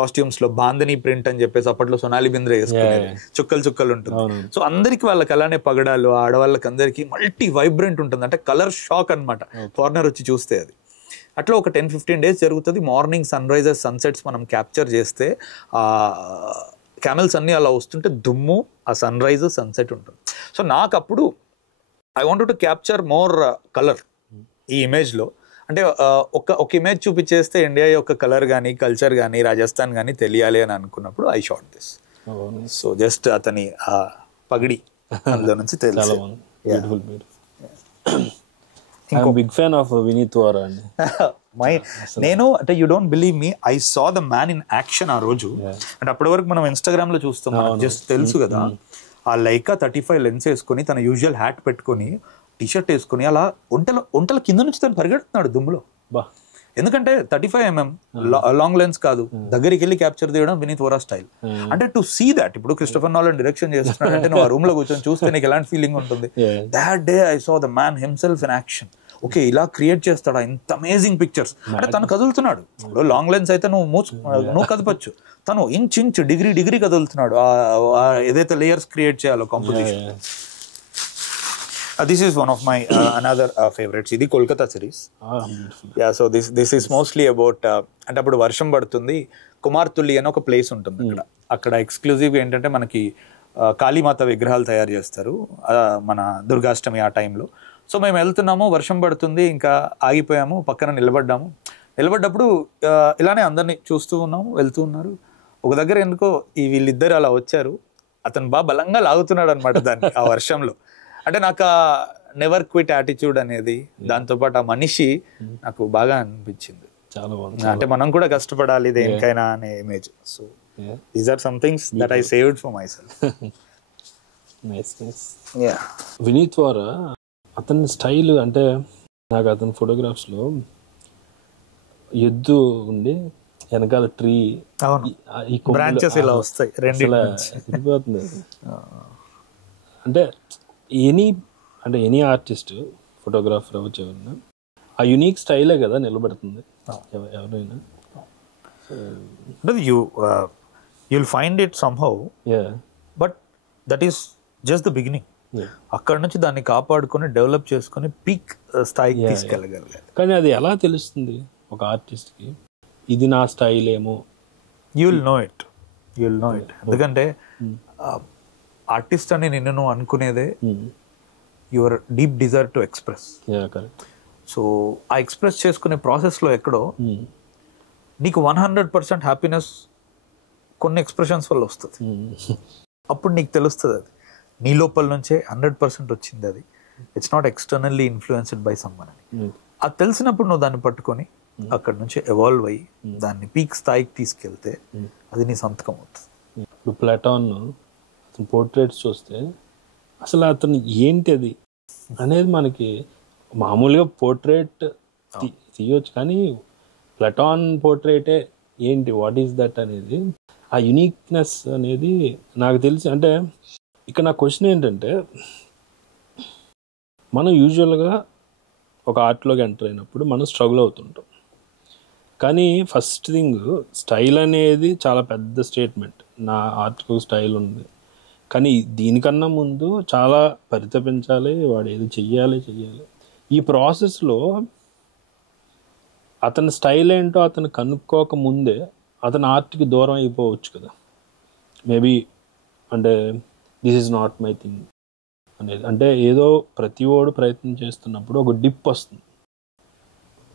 కాస్ట్యూమ్స్లో. బాందని ప్రింట్ అని చెప్పేసి అప్పట్లో సోనాలి బింద్రే వేసుకునేది, చుక్కలు ఉంటుంది. సో అందరికి వాళ్ళకి అలానే పగడాలు, ఆడవాళ్ళకి అందరికీ మల్టీ వైబ్రెంట్ ఉంటుంది. అంటే కలర్ షాక్ అనమాట ఫారినర్ వచ్చి చూస్తే. అది అట్లా ఒక 10-15 days జరుగుతుంది. మార్నింగ్ సన్ రైజెస్, సన్సెట్స్ మనం క్యాప్చర్ చేస్తే క్యామెల్స్ అన్నీ అలా వస్తుంటే దుమ్ము, ఆ సన్ రైజ్, సన్సెట్ ఉంటుంది. సో నాకు అప్పుడు I wanted to capture more colour ఈ ఇమేజ్లో. అంటే ఒక ఇమేజ్ చూపించేస్తే ఇండియా యొక్క కలర్ కానీ, కల్చర్ కానీ, రాజస్థాన్ కానీ తెలియాలి అని అనుకున్నప్పుడు I shot this. So just అతని పగిడి అందులో నుంచి తెలుసు. Big fan of Vineet Vora అండి. నేను అంటే you don't believe me, I saw the man in action ఆ రోజు. అంటే అప్పటి వరకు మనం ఇన్స్టాగ్రామ్ లో చూస్తాం, జస్ట్ తెలుసు కదా. ఆ లైకా 35 లెన్స్ వేసుకొని, తన యూజువల్ హ్యాట్ పెట్టుకొని, టీషర్ట్ వేసుకొని అలా ఒంటల కింద నుంచి తను పరిగెడుతున్నాడు దుమ్ములో. ఎందుకంటే 35mm లాంగ్ లెన్స్ కాదు, దగ్గరికి వెళ్ళి క్యాప్చర్ చేయడం వినీత్ వోరా స్టైల్. అంటే టు సీ దాట్, ఇప్పుడు క్రిస్టోఫర్ నోలన్ డైరెక్షన్ చేస్తున్నాడు అంటే నువ్వు ఆ రూమ్ లో కూర్చొని చూస్తే నీకు ఎలాంటి ఫీలింగ్ ఉంటుంది. That day I saw the man himself in action. Okay, ఇలా క్రియేట్ చేస్తాడా ఇంత అమేజింగ్ పిక్చర్స్. అంటే తను కదులుతున్నాడు. ఇప్పుడు లాంగ్ లెన్స్ అయితే నువ్వు కదపచ్చు, తను ఇంచ్ డిగ్రీ కదులుతున్నాడు. ఏదైతే లేయర్స్ క్రియేట్ చేయాలో composition. This is one of my another favorites. ఇది Kolkata series. So this is mostly about అంటే అప్పుడు వర్షం పడుతుంది, కుమార్తుల్లి అని ఒక ప్లేస్ ఉంటుంది అక్కడ ఎక్స్క్లూజివ్గా ఏంటంటే మనకి కాళీమాత విగ్రహాలు తయారు చేస్తారు మన దుర్గాష్టమి ఆ టైంలో. సో మేము వెళ్తున్నాము, వర్షం పడుతుంది, ఇంకా ఆగిపోయాము, పక్కన నిలబడ్డప్పుడు ఇలానే అందరినీ చూస్తూ ఉన్నాము, వెళ్తూ ఉన్నారు. ఒక దగ్గర ఎందుకో వీళ్ళిద్దరు అలా వచ్చారు, అతను బాగా బలంగా లాగుతున్నాడు అనమాట దాన్ని ఆ వర్షంలో. అంటే నాకు ఆ నెవర్ క్విట్ యాటిట్యూడ్ అనేది, దాంతోపాటు ఆ మనిషి నాకు బాగా అనిపించింది. చాలా బాగుంది. అంటే మనం కూడా కష్టపడాలి దేనికైనా అనే image. So these are some things that I saved for myself. Vineet Vora అతని స్టైల్ అంటే నాకు అతని ఫోటోగ్రాఫ్స్లో ఎద్దు ఉండి వెనకాల ట్రీ, బ్రాంచెస్ ఇలా వస్తాయి సరిపోతుంది. అంటే ఎనీ ఆర్టిస్ట్, ఫోటోగ్రాఫర్ అవ్వచ్చు ఎవరైనా, ఆ యునిక్ స్టైలే కదా నిలబడుతుంది ఎవరైనా. you'll find it somehow, but that is just the beginning. అక్కడ నుంచి దాన్ని కాపాడుకొని డెవలప్ చేసుకొని పీక్ స్థాయికి తీసుకెళ్ళగలగాలి. కానీ అది ఎలా తెలుస్తుంది ఒక ఆర్టిస్ట్కి ఇది నా స్టైల్ ఏమో? you'll know it. ఎందుకంటే ఆర్టిస్ట్ అని నిన్ను అనుకునేదే your deep desire to express. So ఆ ఎక్స్ప్రెస్ చేసుకునే ప్రాసెస్లో ఎక్కడో నీకు 100% హ్యాపీనెస్ కొన్ని ఎక్స్ప్రెషన్స్ వల్ల వస్తుంది. అప్పుడు నీకు తెలుస్తుంది అది నీ లోపల నుంచే 100% వచ్చింది. అది it's not externally influenced by someone అని. అది తెలిసినప్పుడు నువ్వు దాన్ని పట్టుకొని అక్కడ నుంచి ఎవాల్వ్ అయ్యి దాన్ని పీక్ స్థాయికి తీసుకెళ్తే అది నీ సంతకం అవుతుంది. ఇప్పుడు ప్లాటాన్ అతని పోర్ట్రేట్స్ చూస్తే అసలు అతను ఏంటి అది అనేది మనకి మామూలుగా పోర్ట్రేట్ తీయొచ్చు, కానీ ప్లాటాన్ పోర్ట్రేటే ఏంటి, వాట్ ఈస్ దట్ అనేది, ఆ యునిక్నెస్ అనేది నాకు తెలిసి. అంటే ఇక్కడ నా క్వశ్చన్ ఏంటంటే, మనం యూజువల్గా ఒక ఆర్ట్లోకి ఎంటర్ అయినప్పుడు మనం స్ట్రగుల్ అవుతుంటాం, కానీ ఫస్ట్ థింగ్ స్టైల్ అనేది చాలా పెద్ద స్టేట్మెంట్. నా ఆర్ట్కు స్టైల్ ఉంది, కానీ దీనికన్నా ముందు చాలా పరితపించాలి, వాడు ఏదో చెయ్యాలి. ఈ ప్రాసెస్లో అతని స్టైల్ ఏంటో అతను కనుక్కోక ముందే అతని ఆర్ట్కి దూరం అయిపోవచ్చు కదా మేబీ. అంటే this is not my thing అనేది. అంటే ఏదో ప్రతి ఓడు ప్రయత్నం చేస్తున్నప్పుడు ఒక డిప్ వస్తుంది.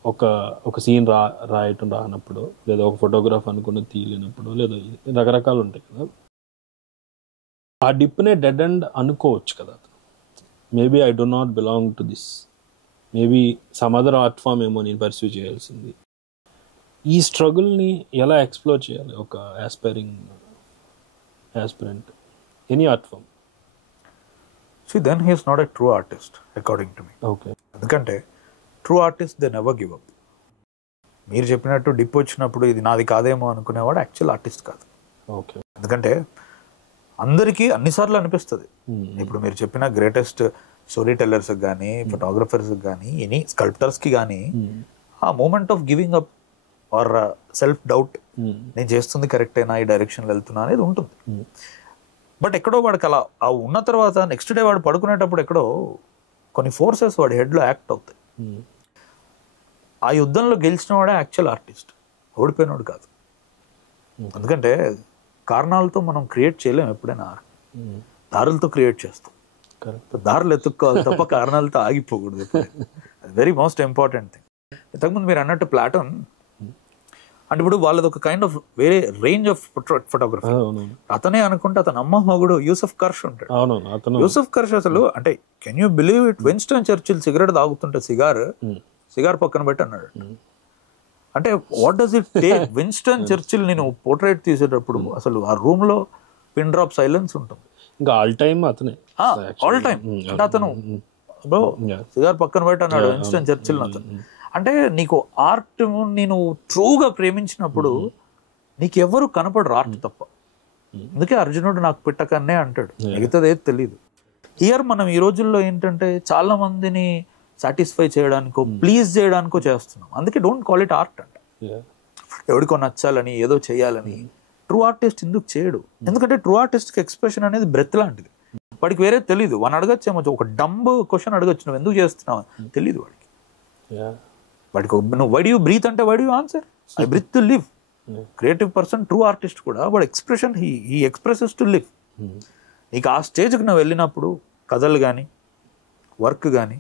ఒక సీన్ రాయటం రానప్పుడు, లేదా ఒక ఫోటోగ్రాఫ్ అనుకుని తీయలేనప్పుడు, లేదా రకరకాలు ఉంటాయి కదా. ఆ డిప్నే డెడ్ అండ్ అనుకోవచ్చు కదా అతను. Maybe I do not belong to this, maybe some other art form ఏమో నేను పర్స్యూ చేయాల్సింది. ఈ స్ట్రగుల్ని ఎలా ఎక్స్ప్లోర్ చేయాలి ఒక aspirant any art form? See, then he is not a true artist, according to me. Okay. ఎందుకంటే true artist they never give up. మీరు చెప్పినట్టు డిప్ వచ్చినప్పుడు ఇది నాది కాదేమో అనుకునేవాడు యాక్చువల్ ఆర్టిస్ట్ కాదు. ఓకే. ఎందుకంటే అందరికీ అన్నిసార్లు అనిపిస్తుంది. ఇప్పుడు మీరు చెప్పిన గ్రేటెస్ట్ స్టోరీ టెల్లర్స్ కానీ, ఫోటోగ్రఫర్స్ కానీ, ఎనీ స్కల్ప్టర్స్కి కానీ ఆ moment of giving up or self doubt, నేను చేస్తుంది కరెక్టేనా, ఈ డైరెక్షన్లో వెళ్తున్నా అనేది ఉంటుంది. బట్ ఎక్కడో వాడికి అలా ఉన్న తర్వాత నెక్స్ట్ డే వాడు పడుకునేటప్పుడు ఎక్కడో కొన్ని ఫోర్సెస్ వాడి హెడ్లో యాక్ట్ అవుతాయి. ఆ యుద్ధంలో గెలిచిన వాడే యాక్చువల్ ఆర్టిస్ట్, ఓడిపోయినవాడు కాదు. ఎందుకంటే కారణాలతో మనం క్రియేట్ చేయలేము ఎప్పుడైనా, దారులతో క్రియేట్ చేస్తాం. దారులు ఎత్తుక్కోవాలి తప్ప కారణాలతో ఆగిపోకూడదు. Very most important thing. ఇంతకుముందు మీరు అన్నట్టు ప్లాటన్ అంటే ఇప్పుడు వాళ్ళది ఒక కైండ్ ఆఫ్ వేరే రేంజ్ ఆఫ్ ఫోటోగ్రఫీ. అతనే అనుకుంటే అతను అమ్మ మగుడు యూసఫ్ కర్ష్ ఉంటాడు. యూసఫ్ కర్ష్ అసలు అంటే can you believe it, Winston Churchill cigarette తాగుతుంటే సిగార్ పక్కన పెట్టి అన్నాడు. అంటే what does it take? Winston Churchill నేను పోర్ట్రేట్ తీసేటప్పుడు అసలు ఆ రూమ్ లో పిన్ డ్రాప్ సైలెన్స్ ఉంటుంది. ఇంకా ఆల్ టైమ్ అతనే, ఆల్ టైమ్. అంటే అతను సిగార్ పక్కన పెట్టి అన్నాడు విన్స్టన్ చర్చిల్. అతను అంటే నీకు ఆర్ట్ నేను ట్రూగా ప్రేమించినప్పుడు నీకు ఎవరు కనపడరు ఆర్ట్ తప్ప. అందుకే అర్జునుడు నాకు పిట్టకన్నే అంటాడు, మిగతాది ఏది తెలియదు. హియర్ మనం ఈ రోజుల్లో ఏంటంటే చాలా మందిని సాటిస్ఫై చేయడానికో ప్లీజ్ చేయడానికో చేస్తున్నాం. అందుకే డోంట్ కాల్ ఇట్ ఆర్ట్ అంట. ఎవరికో నచ్చాలని ఏదో చేయాలని ట్రూ ఆర్టిస్ట్ ఎందుకు చేయడు? ఎందుకంటే ట్రూ ఆర్టిస్ట్కి ఎక్స్ప్రెషన్ అనేది బ్రెత్ లాంటిది. వాడికి వేరే తెలీదు. వాడిని అడగచ్చేమో, ఒక డంబ్ క్వశ్చన్ అడగచ్చు, నువ్వు ఎందుకు చేస్తున్నావు తెలీదు వాడికి. నువ్వు వై డు యూ బ్రీత్ అంటే why do you answer I breathe to live. Creative person true artist కూడా వాడు expression he expresses to live. నీకు ఆ స్టేజ్కి నువ్వు వెళ్ళినప్పుడు కథలు కానీ వర్క్ కానీ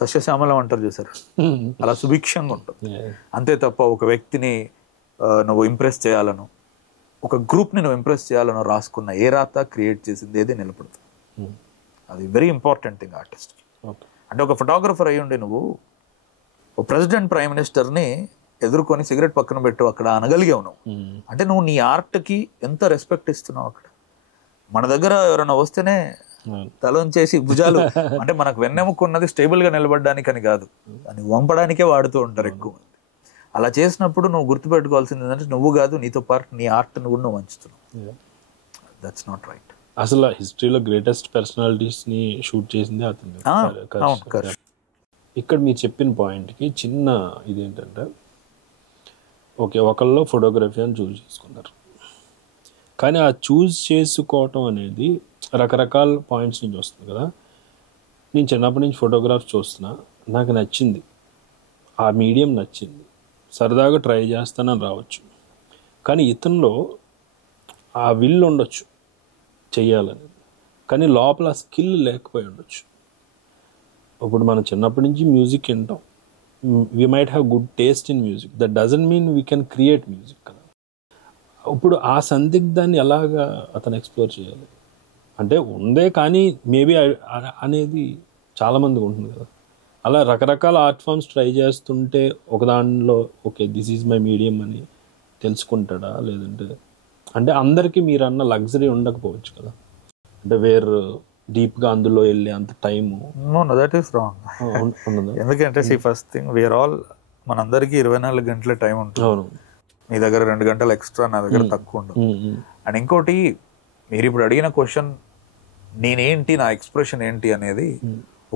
సస్యశ్యామలం అంటారు చూసారు, అలా సుభిక్షంగా ఉంటుంది. అంతే తప్ప ఒక వ్యక్తిని నువ్వు ఇంప్రెస్ చేయాలను, ఒక గ్రూప్ని నువ్వు ఇంప్రెస్ చేయాలను రాసుకున్న ఏ రాత క్రియేట్ చేసింది ఏది నిలబడుతుంది. అది వెరీ ఇంపార్టెంట్ థింగ్ ఆర్టిస్ట్కి. అంటే ఒక ఫోటోగ్రఫర్ అయ్యి ఉండి నువ్వు ఒక ప్రెసిడెంట్ ప్రైమ్ మినిస్టర్ని ఎదుర్కొని సిగరెట్ పక్కన పెట్టు అక్కడ అనగలిగావు నువ్వు. అంటే నువ్వు నీ ఆర్ట్కి ఎంత రెస్పెక్ట్ ఇస్తున్నావు అక్కడ. మన దగ్గర ఎవరైనా వస్తేనే తలంచేసి భుజాలు అంటే మనకు వెన్నెముకున్నది స్టేబుల్గా నిలబడడానికి అని కాదు, దాన్ని వంపడానికే వాడుతూ ఉంటారు ఎక్కువ. అలా చేసినప్పుడు నువ్వు గుర్తుపెట్టుకోవాల్సింది ఏంటంటే నువ్వు కాదు, నీతో పాటు నీ ఆర్ట్ని కూడా నువ్వు వంచుతున్నావు. That's not right. అసలు హిస్టరీలో గ్రేటెస్ట్ పర్సనాలిటీస్ని షూట్ చేసింది అతను. ఇక్కడ మీరు చెప్పిన పాయింట్కి చిన్న ఇదేంటంటే, ఓకే ఒకళ్ళు ఫోటోగ్రఫీ అని చూస్ చేసుకున్నారు, కానీ ఆ చూస్ చేసుకోవటం అనేది రకరకాల పాయింట్స్ నుంచి వస్తుంది కదా. నేను చిన్నప్పటి నుంచి ఫోటోగ్రాఫ్ చూస్తున్నా, నాకు నచ్చింది, ఆ మీడియం నచ్చింది, సరదాగా ట్రై చేస్తానని రావచ్చు. కానీ ఇతనిలో ఆ విల్ ఉండొచ్చు చెయ్యాలని, కానీ లోపల స్కిల్ లేకపోయి ఉండొచ్చు. ఇప్పుడు మనం చిన్నప్పటి నుంచి మ్యూజిక్ వింటాం, we might have good taste in music, that doesn't mean we can create music కదా. ఇప్పుడు ఆ సందిగ్ధాన్ని ఎలాగా అతను ఎక్స్ప్లోర్ చేయాలి అంటే ఉందే, కానీ మేబీ అనేది చాలామందికి ఉంటుంది కదా. అలా రకరకాల ఆర్ట్ ఫామ్స్ ట్రై చేస్తుంటే ఒక దానిలో okay this is my medium అని తెలుసుకుంటాడా? లేదంటే అంటే అందరికీ మీరు అన్న లగ్జరీ ఉండకపోవచ్చు కదా, అంటే వేరు డీప్గా అందులో వెళ్ళే అంత టైము. That is wrong. ఎందుకంటే ఫస్ట్ థింగ్ వీఆర్ ఆల్, మనందరికీ 24 గంటల టైం ఉంటుంది. అవును, మీ దగ్గర 2 గంటలు ఎక్స్ట్రా, నా దగ్గర తక్కువ ఉండదు. అండ్ ఇంకోటి, మీరు ఇప్పుడు అడిగిన క్వశ్చన్ నేనేంటి, నా ఎక్స్ప్రెషన్ ఏంటి అనేది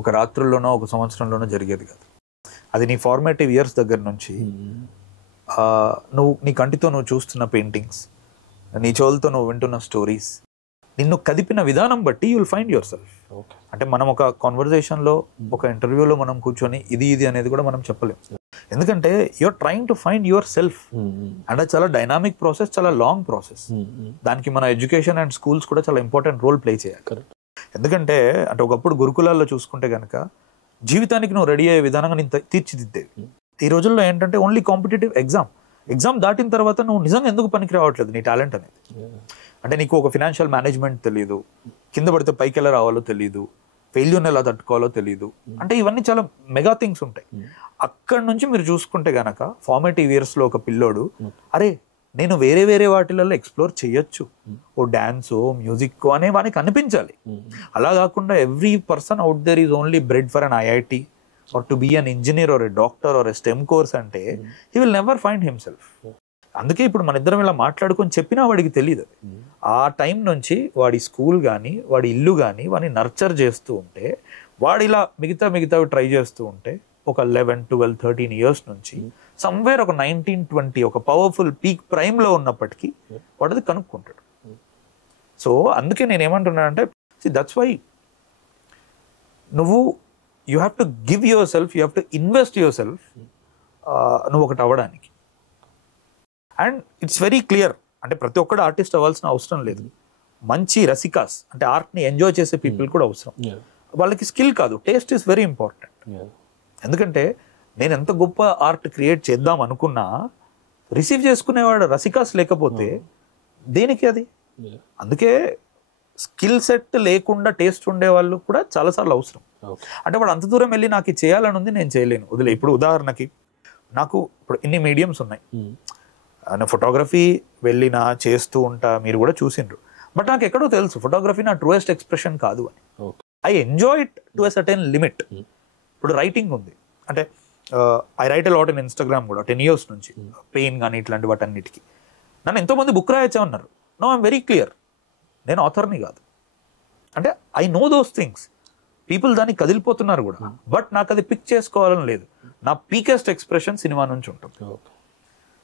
ఒక రాత్రుల్లోనో ఒక సంవత్సరంలోనో జరిగేది కాదు. అది నీ ఫార్మేటివ్ ఇయర్స్ దగ్గర నుంచి నువ్వు నీ కంటితో నువ్వు చూస్తున్న పెయింటింగ్స్, నీ చెవులతో నువ్వు వింటున్న స్టోరీస్, నిన్ను కదిపిన విధానం బట్టి you will find yourself. అంటే మనం ఒక కాన్వర్జేషన్లో ఒక ఇంటర్వ్యూలో మనం కూర్చొని ఇది అనేది కూడా మనం చెప్పలేం. ఎందుకంటే you're trying to find yourself. అంటే చాలా డైనామిక్ ప్రాసెస్, చాలా లాంగ్ ప్రాసెస్. దానికి మన ఎడ్యుకేషన్ అండ్ స్కూల్స్ కూడా చాలా ఇంపార్టెంట్ రోల్ ప్లే చేయాలి. ఎందుకంటే అంటే ఒకప్పుడు గురుకులాల్లో చూసుకుంటే కనుక జీవితానికి నువ్వు రెడీ అయ్యే విధానంగా నేను తీర్చిదిద్దేవి. ఈ రోజుల్లో ఏంటంటే ఓన్లీ కాంపిటేటివ్ ఎగ్జామ్ దాటిన తర్వాత నువ్వు నిజంగా ఎందుకు పనికి రావట్లేదు నీ టాలెంట్ అనేది. అంటే నీకు ఒక ఫినాన్షియల్ మేనేజ్మెంట్ తెలియదు, కింద పడితే పైకి ఎలా రావాలో తెలియదు, ఫెయిల్యూర్ని ఎలా తట్టుకోవాలో తెలియదు. అంటే ఇవన్నీ చాలా మెగా థింగ్స్ ఉంటాయి. అక్కడ నుంచి మీరు చూసుకుంటే గనక ఫార్మేటివ్ ఇయర్స్లో ఒక పిల్లోడు అరే నేను వేరే వేరే వాటిలలో ఎక్స్ప్లోర్ చేయొచ్చు, ఓ డాన్సో మ్యూజిక్ అనే వానికి అనిపించాలి. అలా కాకుండా every person out there is only bred for an IIT or to be an engineer or a doctor or a STEM course అంటే he will never find himself. అందుకే ఇప్పుడు మన ఇద్దరం ఇలా మాట్లాడుకొని చెప్పినా వాడికి తెలియదు. ఆ టైం నుంచి వాడి స్కూల్ కానీ వాడి ఇల్లు కానీ వాడిని నర్చర్ చేస్తూ ఉంటే వాడు ఇలా మిగతావి ట్రై చేస్తూ ఉంటే ఒక 11, 12, 13 ఇయర్స్ నుంచి సమ్వేర్ ఒక 19, 20 ఒక పవర్ఫుల్ పీక్ ప్రైమ్లో ఉన్నప్పటికీ వాడు అది కనుక్కుంటాడు. సో అందుకే నేను ఏమంటున్నానంటే దట్స్ వై నువ్వు you have to give your self, you have to invest your self నువ్వు ఒకటి అవ్వడానికి. అండ్ ఇట్స్ వెరీ క్లియర్, అంటే ప్రతి ఒక్కడు ఆర్టిస్ట్ అవ్వాల్సిన అవసరం లేదు. మంచి రసికాస్ అంటే ఆర్ట్ని ఎంజాయ్ చేసే పీపుల్ కూడా అవసరం. వాళ్ళకి స్కిల్ కాదు, టేస్ట్ ఈస్ వెరీ ఇంపార్టెంట్. ఎందుకంటే నేను ఎంత గొప్ప ఆర్ట్ క్రియేట్ చేద్దాం అనుకున్నా రిసీవ్ చేసుకునేవాడు రసికాస్ లేకపోతే దేనికి అది. అందుకే స్కిల్ సెట్ లేకుండా టేస్ట్ ఉండే వాళ్ళు కూడా చాలాసార్లు అవసరం. అంటే వాడు అంత దూరం వెళ్ళి నాకు ఇది చేయాలని ఉంది, నేను చేయలేను, వదిలే. ఇప్పుడు ఉదాహరణకి నాకు ఇప్పుడు ఇన్ని మీడియంస్ ఉన్నాయి, నేను ఫోటోగ్రఫీ వెళ్ళినా చేస్తూ ఉంటా, మీరు కూడా చూసిండ్రు. బట్ నాకు ఎక్కడో తెలుసు ఫోటోగ్రఫీ నా ట్రూయెస్ట్ ఎక్స్ప్రెషన్ కాదు అని. I enjoy it to a certain limit. ఇప్పుడు రైటింగ్ ఉంది, అంటే I right a lot in Instagram కూడా 10 years నుంచి, పెయిన్ కానీ ఇట్లాంటి వాటన్నిటికీ. నన్ను ఎంతోమంది బుక్ రాయచ్చమన్నారు. నో ఐఎమ్ వెరీ క్లియర్, నేను ఆథర్ని కాదు. అంటే I know those things, people దాన్ని కదిలిపోతున్నారు కూడా, బట్ నాకు అది పిక్ చేసుకోవాలని లేదు. నా పీకెస్ట్ ఎక్స్ప్రెషన్ సినిమా నుంచి ఉంటుంది.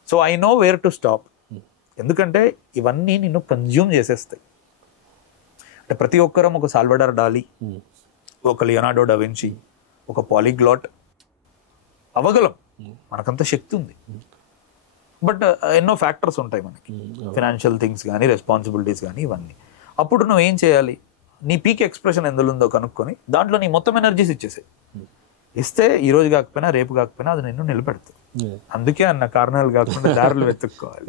So I know where to stop. ఎందుకంటే ఇవన్నీ నిన్ను కన్జ్యూమ్ చేసేస్తాయి. అంటే ప్రతి ఒక్కరం ఒక సాల్వడార్ డాలీ, ఒక లియోనార్డో డా వించి, ఒక పాలీగ్లాట్ అవ్వగలం, మనకంత శక్తి ఉంది. బట్ ఎన్నో ఫ్యాక్టర్స్ ఉంటాయి మనకి, ఫినాన్షియల్ థింగ్స్ కానీ రెస్పాన్సిబిలిటీస్ కానీ ఇవన్నీ. అప్పుడు నువ్వు ఏం చేయాలి, నీ పీక్ ఎక్స్ప్రెషన్ ఎందులో ఉందో కనుక్కొని దాంట్లో నీ మొత్తం ఎనర్జీస్ ఇచ్చేసాయి. ఇస్తే ఈ రోజు కాకపోయినా రేపు కాకపోయినా అది నిన్ను నిలబెడుతుంది. అందుకే అన్న కారణాలు కాకుండా దారులు వెతుక్కోవాలి.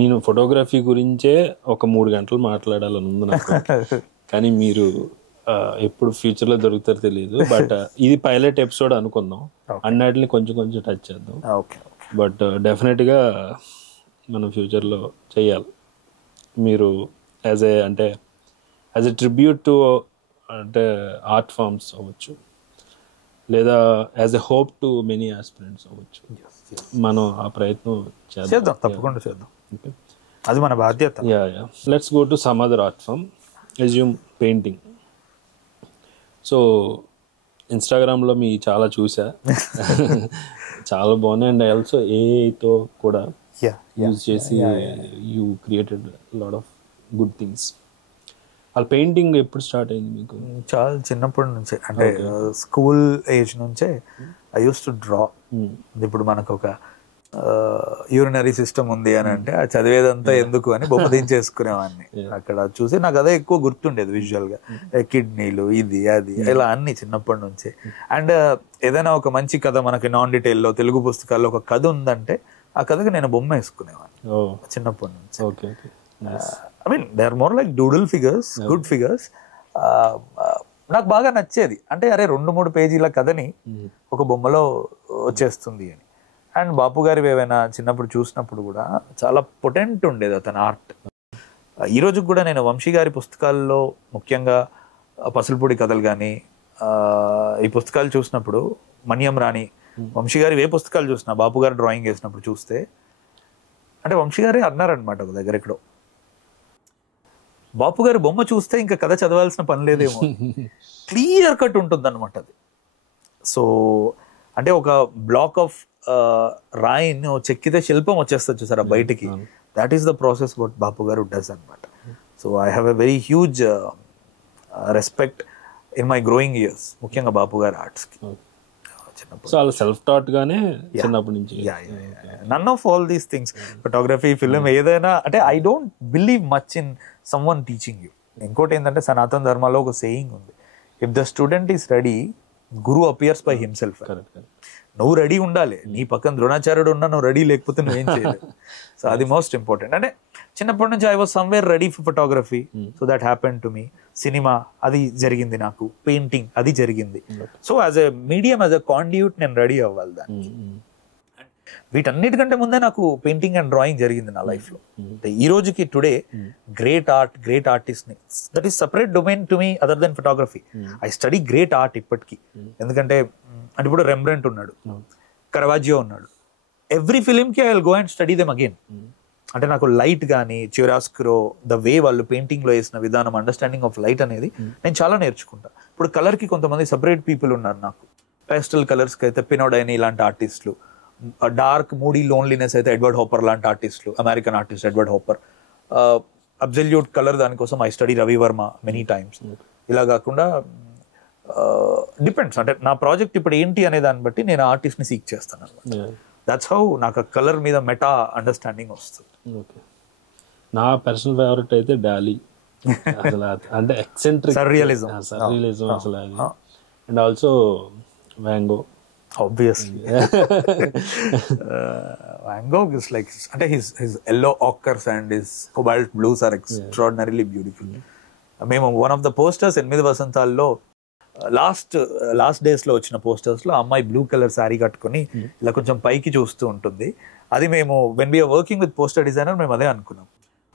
నేను ఫోటోగ్రఫీ గురించే ఒక 3 గంటలు మాట్లాడాలని ఉంది నాకు, కానీ మీరు ఎప్పుడు ఫ్యూచర్లో దొరుకుతారో తెలియదు. బట్ ఇది పైలట్ ఎపిసోడ్ అనుకుందాం, అన్నిటిని కొంచెం కొంచెం టచ్ చేద్దాం. బట్ డెఫినెట్గా మనం ఫ్యూచర్లో చెయ్యాలి. మీరు యాజ్ ఎ ట్రిబ్యూట్ టు అంటే ఆర్ట్ ఫార్మ్స్ అవ్వచ్చు, లేదా as a hope to many aspirants అవ్వచ్చు. మనం ఆ ప్రయత్నం చేద్దాం, తప్పకుండా చేద్దాం. అది మన బాధ్యత. Let's go to some other art form. Resume painting. So ఇన్స్టాగ్రామ్లో మీ చాలా చూసా, చాలా బాగున్నాయి. అండ్ ఆల్సో ఏఐతో కూడా యూజ్ చేసి you created lot of good things. వాళ్ళ పెయింటింగ్ ఎప్పుడు స్టార్ట్ అయింది మీకు? చాలా చిన్నప్పటి నుంచే, అంటే స్కూల్ ఏజ్ నుంచే ఐ యూస్ టు డ్రా. ఇప్పుడు మనకు ఒక యూరినరీ సిస్టమ్ ఉంది అని అంటే ఆ చదివేదంతా ఎందుకు అని బొమ్మదించేసుకునేవాడిని. అక్కడ చూసి నాకు అదే ఎక్కువ గుర్తుండేది విజువల్గా, కిడ్నీలు ఇది అది ఇలా అన్ని చిన్నప్పటి నుంచే. అండ్ ఏదైనా ఒక మంచి కథ మనకి నాన్ డీటెయిల్లో తెలుగు పుస్తకాల్లో ఒక కథ ఉందంటే ఆ కథకి నేను బొమ్మ వేసుకునేవాడిని చిన్నప్పటి నుంచి. I mean they are more like doodle figures, good figures. నాకు బాగా నచ్చేది. అంటే అరే 2-3 పేజీల కథని ఒక బొమ్మలో వచ్చేస్తుంది అని. అండ్ బాపు గారి ఏవైనా చిన్నప్పుడు చూసినప్పుడు కూడా చాలా పొటెంట్ ఉండేది అతని ఆర్ట్. ఈ రోజు కూడా నేను వంశీ గారి పుస్తకాల్లో ముఖ్యంగా పసులుపూడి కథలు కానీ ఈ పుస్తకాలు చూసినప్పుడు, మన్యం రాణి, వంశీ గారి ఏ పుస్తకాలు చూసినా బాపు గారు డ్రాయింగ్ వేసినప్పుడు చూస్తే, అంటే వంశీ గారే అన్నారనమాట ఒక దగ్గర ఎక్కడో, బాపు గారి బొమ్మ చూస్తే ఇంకా కథ చదవాల్సిన పని లేదేమో, క్లియర్ కట్ ఉంటుంది అనమాట అది. సో అంటే ఒక బ్లాక్ ఆఫ్ రాయిని చెక్కితే శిల్పం వచ్చేస్తుంది చూసారా బయటికి, that is the process what Bapu garu does అనమాట. So I have a very huge respect in my growing years, ముఖ్యంగా బాపు గారి ఆర్ట్స్కి. చిన్నప్పుడు. సో అలా సెల్ఫ్ టాట్ గానే చిన్నప్పటి నుంచి. None of all these things, photography, film, ఏదైనా అంటే I don't believe much in someone teaching you. ఇంకోటి ఏంటంటే సనాతన ధర్మాలో ఒక సేయింగ్ ఉంది, if the student is ready, guru appears by himself. నువ్వు రెడీ ఉండాలి, నీ పక్కన ద్రోణాచార్యుడు ఉన్నా నువ్వు రెడీ లేకపోతే నువ్వేం చేయలేదు. సో అది మోస్ట్ ఇంపార్టెంట్. అంటే చిన్నప్పటి నుంచి I was somewhere ready for photography, so that happen to me. Cinema అది జరిగింది నాకు, పెయింటింగ్ అది జరిగింది. So as a medium, as a conduit నేను రెడీ అవ్వాలి దానికి. వీటన్నిటికంటే ముందే నాకు పెయింటింగ్ అండ్ డ్రాయింగ్ జరిగింది నా లైఫ్లో. ఈ రోజుకి today great art, great artist ని, that is separate domain to me other than photography. I study great art ఇప్పటికీ. ఎందుకంటే అంటే ఇప్పుడు రెమ్బ్రెంట్ ఉన్నాడు, కరవాజియో ఉన్నాడు, ఎవ్రీ ఫిలింకి I will go and study them again. అంటే నాకు లైట్ కానీ, చిరాస్క్రో, ద వే వాళ్ళు పెయింటింగ్లో వేసిన విధానం, అండర్స్టాండింగ్ ఆఫ్ లైట్ అనేది నేను చాలా నేర్చుకుంటా. ఇప్పుడు కలర్కి కొంతమంది సపరేట్ పీపుల్ ఉన్నారు నాకు. పేస్టల్ కలర్స్కి అయితే పినోడైని ఇలాంటి ఆర్టిస్టులు, డార్క్ మూడీ లోన్లీనెస్ అయితే ఎడ్వర్డ్ హోపర్ లాంటి ఆర్టిస్టులు, American artist Edward Hopper. Absolute colour దానికోసం I study Ravi Varma many times. ఇలా కాకుండా డిపెండ్స్, అంటే నా ప్రాజెక్ట్ ఇప్పుడు ఏంటి అనే దాన్ని బట్టి నేను ఆర్టిస్ట్ని సీక్ చేస్తాను అనమాట. దట్స్ హౌ నాకు ఆ కలర్ మీద మెటా అండర్స్టాండింగ్ వస్తుంది. నా పర్సనల్ ఫేవరెట్ అయితే డాలీ. అసలు అంటే ఎక్సెంట్రిక్ సర్రియలిజం అసలు అది. And also Van Gogh. Obviously. Van Gogh is like, his yellow ochres and his cobalt blues are extraordinarily beautiful. మేము వన్ ఆఫ్ ద పోస్టర్స్ 8 వసంతాల్లో లాస్ట్ డేస్ లో వచ్చిన పోస్టర్స్ లో అమ్మాయి బ్లూ కలర్ శారీ కట్టుకుని ఇలా కొంచెం పైకి చూస్తూ ఉంటుంది. అది మేము when we're working with poster designer మేము అదే అనుకున్నాం,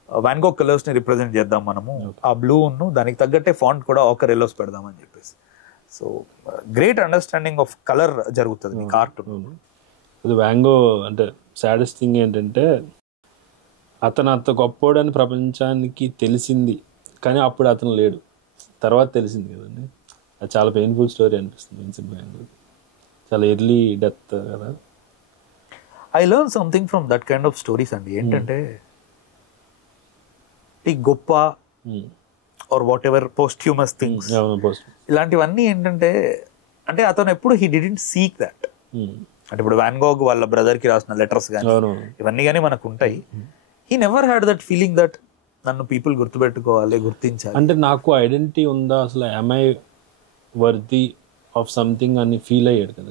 వాన్ గోగ్ కలర్స్ ని రిప్రజెంట్ చేద్దాం మనము, ఆ బ్లూ దానికి తగ్గట్టే ఫాంట్ కూడా ఆకర్ ఎల్లోస్ పెడదామని చెప్పేసి. So great understanding of colour జరుగుతుంది మీకు ఆర్ట్. అది వ్యాంగో అంటే సాడెస్ట్ థింగ్ ఏంటంటే అతను అంత గొప్పోడని ప్రపంచానికి తెలిసింది, కానీ అప్పుడు అతను లేడు, తర్వాత తెలిసింది కదండి. అది చాలా పెయిన్ఫుల్ స్టోరీ అనిపిస్తుంది విన్సెంట్ వ్యాన్ గోగ్. చాలా ఎర్లీ డెత్ కదా. I learn something from that kind of stories అండి. ఏంటంటే ఈ గొప్ప ఆర్ వాట్ ఎవర్ పోస్ట్యూమస్ థింగ్స్ ఇలాంటివన్నీ ఏంటంటే, అంటే అతను ఎప్పుడు హీ డిడెంట్ సీక్ దట్. అంటే ఇప్పుడు వాన్ గోగ్ వాళ్ళ బ్రదర్ కి రాసిన లెటర్స్ కానీ ఇవన్నీ కానీ మనకు ఉంటాయి. He never had that feeling that నన్ను పీపుల్ గుర్తుపెట్టుకోవాలి, గుర్తించాలి. అంటే నాకు ఐడెంటిటీ ఉందా అసలు, am I worthy of something అని ఫీల్ అయ్యాడు కదా.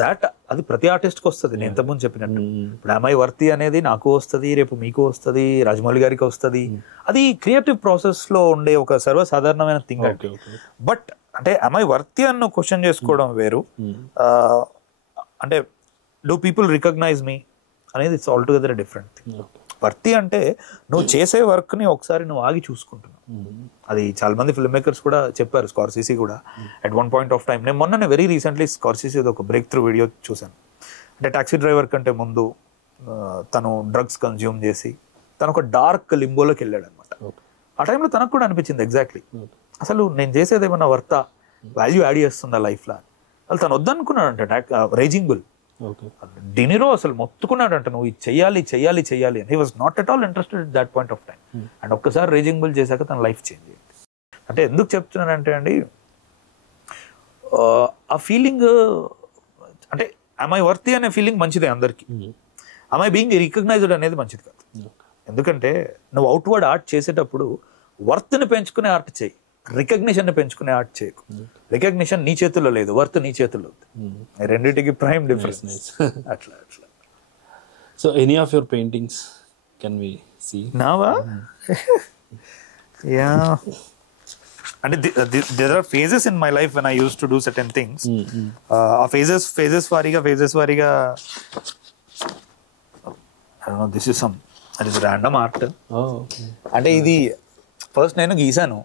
దట్ అది ప్రతి ఆర్టిస్ట్ కి వస్తుంది. నేను ఇంతకుముందు చెప్పినట్టు ఇప్పుడు am I worthy అనేది నాకు వస్తుంది, రేపు మీకు వస్తుంది, రాజమౌళి గారికి వస్తుంది. అది క్రియేటివ్ ప్రాసెస్ లో ఉండే ఒక సర్వసాధారణమైన థింగ్. బట్ అంటే am I worthy అన్న క్వశ్చన్ చేసుకోవడం వేరు. అంటే డూ పీపుల్ రికగ్నైజ్ మీ అనేది it's all together different thing. Worthy అంటే నువ్వు చేసే వర్క్ ని ఒకసారి నువ్వు ఆగి చూసుకుంటున్నావు. అది చాలా మంది ఫిల్మ్ మేకర్స్ కూడా చెప్పారు, స్కార్సీసీ కూడా at one point of time. నేను మొన్న వెరీ రీసెంట్లీ స్కార్సీసీ ఒక బ్రేక్ త్రూ వీడియో చూశాను. అంటే టాక్సీ డ్రైవర్ కంటే ముందు తను డ్రగ్స్ కన్జ్యూమ్ చేసి తను ఒక డార్క్ లింబోలోకి వెళ్ళాడు అనమాట. ఆ టైంలో తనకు కూడా అనిపించింది ఎగ్జాక్ట్లీ, అసలు నేను చేసేది ఏమన్నా వర్తా, వాల్యూ యాడ్ చేస్తుందా లైఫ్లో అని. అసలు తను వద్దనుకున్నాడంట. రేజింగ్ బుల్ డినిరో అసలు మొత్తుకున్నాడంట, నువ్వు ఇది చెయ్యాలి చెయ్యాలి చెయ్యాలి అని. He was not at all interested at that point of time. And ఒక్కసారి రేజింగ్ బుల్ చేశాక తన లైఫ్ చేంజ్ అయ్యింది. అంటే ఎందుకు చెప్తున్నానంటే అండి, ఆ ఫీలింగ్ అంటే am I worthy అనే ఫీలింగ్ మంచిదే అందరికి. am I being రికగ్నైజ్డ్ అనేది మంచిది కాదు. ఎందుకంటే నువ్వు అవుట్వర్డ్ ఆర్ట్ చేసేటప్పుడు వర్త్ని పెంచుకునే ఆర్ట్ చేయి, రికగ్నిషన్ పెంచుకునే ఆర్ట్ చేయకు. రికగ్నిషన్ నీ చేతుల్లో లేదు, వర్త్ నీ చేతుల్లో ఉంది. రెండింటికి ప్రైమ్ డిఫరెన్స్. అట్లా అట్లా. So any of your paintings can we see నావా? యా, అంటే there are phases in my life when I used to do certain things. ఆ phases వారీగా I don't know, this is random art. అంటే ఇది ఫస్ట్ నేను గీసాను,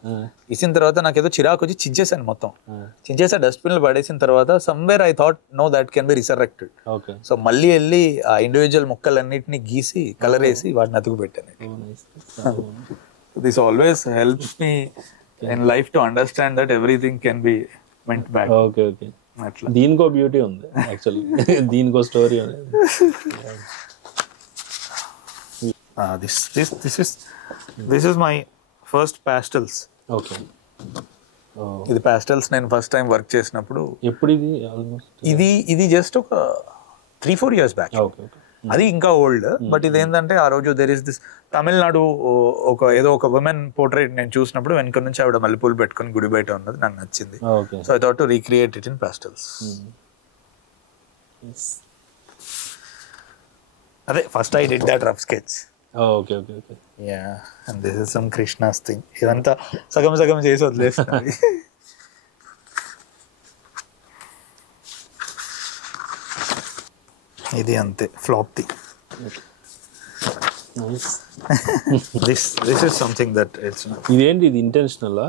గీసిన తర్వాత నాకేదో చిరాకు వచ్చి చించేసాను మొత్తం. చించేసా, డస్ట్బిన్ లో పడేసిన తర్వాత somewhere I thought know that can be resurrected. So మళ్ళీ వెళ్ళి ఆ ఇండివిజువల్ మొక్కలన్నిటిని గీసి కలర్ వేసి వాటిని అతుకు పెట్టాను. This always helps me in life to understand that everything can be meant back. Okay okay, అట్లా దీనికో బ్యూటీ ఉంది యాక్చువల్లీ, దీనికో స్టోరీ ఉంది. This is my first pastels. Okay. ఇది ప్యాస్టల్స్ నేను ఫస్ట్ టైం వర్క్ చేసినప్పుడు. ఎప్పుడు ఇది ఆల్మోస్ట్? ఇది జస్ట్ ఒక 3-4 years బ్యాక్. అది ఇంకా ఓల్డ్. బట్ ఇది ఏంటంటే ఆ రోజు దెర్ ఇస్ దిస్ తమిళనాడు ఏదో ఒక ఉమెన్ పోర్ట్రేట్ నేను చూసినప్పుడు వెనక నుంచి ఆవిడ మల్లెపూలు పెట్టుకుని గుడి బయట ఉన్నది నాకు నచ్చింది. So I thought to recreate it in pastels. అదే first I did that rough sketch. Okay okay okay. Yeah and this is some Krishna's thing. ఇదంతా సగం సగం చేసి వదిలేస్తున్నది. ఇది అంతే ఫ్లాప్ ది. This is something that it's ఇదేంటి, ఇది ఇంటెన్షనలా?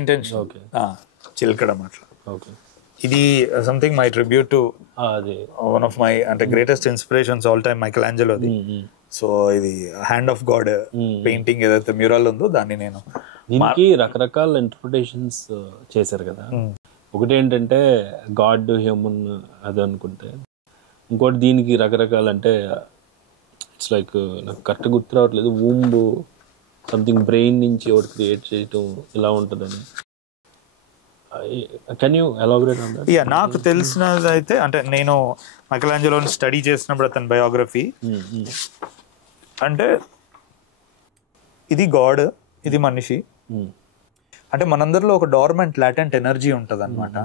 ఇంటెన్షనల్. ఓకే, చిలకడం అట్లా. ఓకే. ఇది something my tribute to one of my అంటే గ్రేటెస్ట్ ఇన్స్పిరేషన్స్ ఆల్ టైమ్ మైకెలాంజెలోది. సో ఇది హ్యాండ్ ఆఫ్ గాడ్ పెయింటింగ్ ఏదైతే మ్యూరల్ ఉందో దాన్ని నేను దీనికి రకరకాల ఇంటర్ప్రిటేషన్స్ చేశారు కదా. ఒకటి ఏంటంటే గాడ్ హ్యూమన్ అది అనుకుంటే, ఇంకోటి దీనికి రకరకాల అంటే ఇట్స్ లైక్ నాకు కరెక్ట్ గుర్తు రావట్లేదు, వూంబ్ సంథింగ్ బ్రెయిన్ నుంచి ఒకటి క్రియేట్ చేయటం ఇలా ఉంటుందని. Can you elaborate on that? Yeah, నాకు తెలిసినది అయితే అంటే నేను మైకెలాంజెలోని స్టడీ చేసినప్పుడు అతని బయోగ్రఫీ అంటే ఇది గాడ్, ఇది మనిషి. అంటే మనందరిలో ఒక డార్మెంట్ లాటెంట్ ఎనర్జీ ఉంటుంది అనమాట.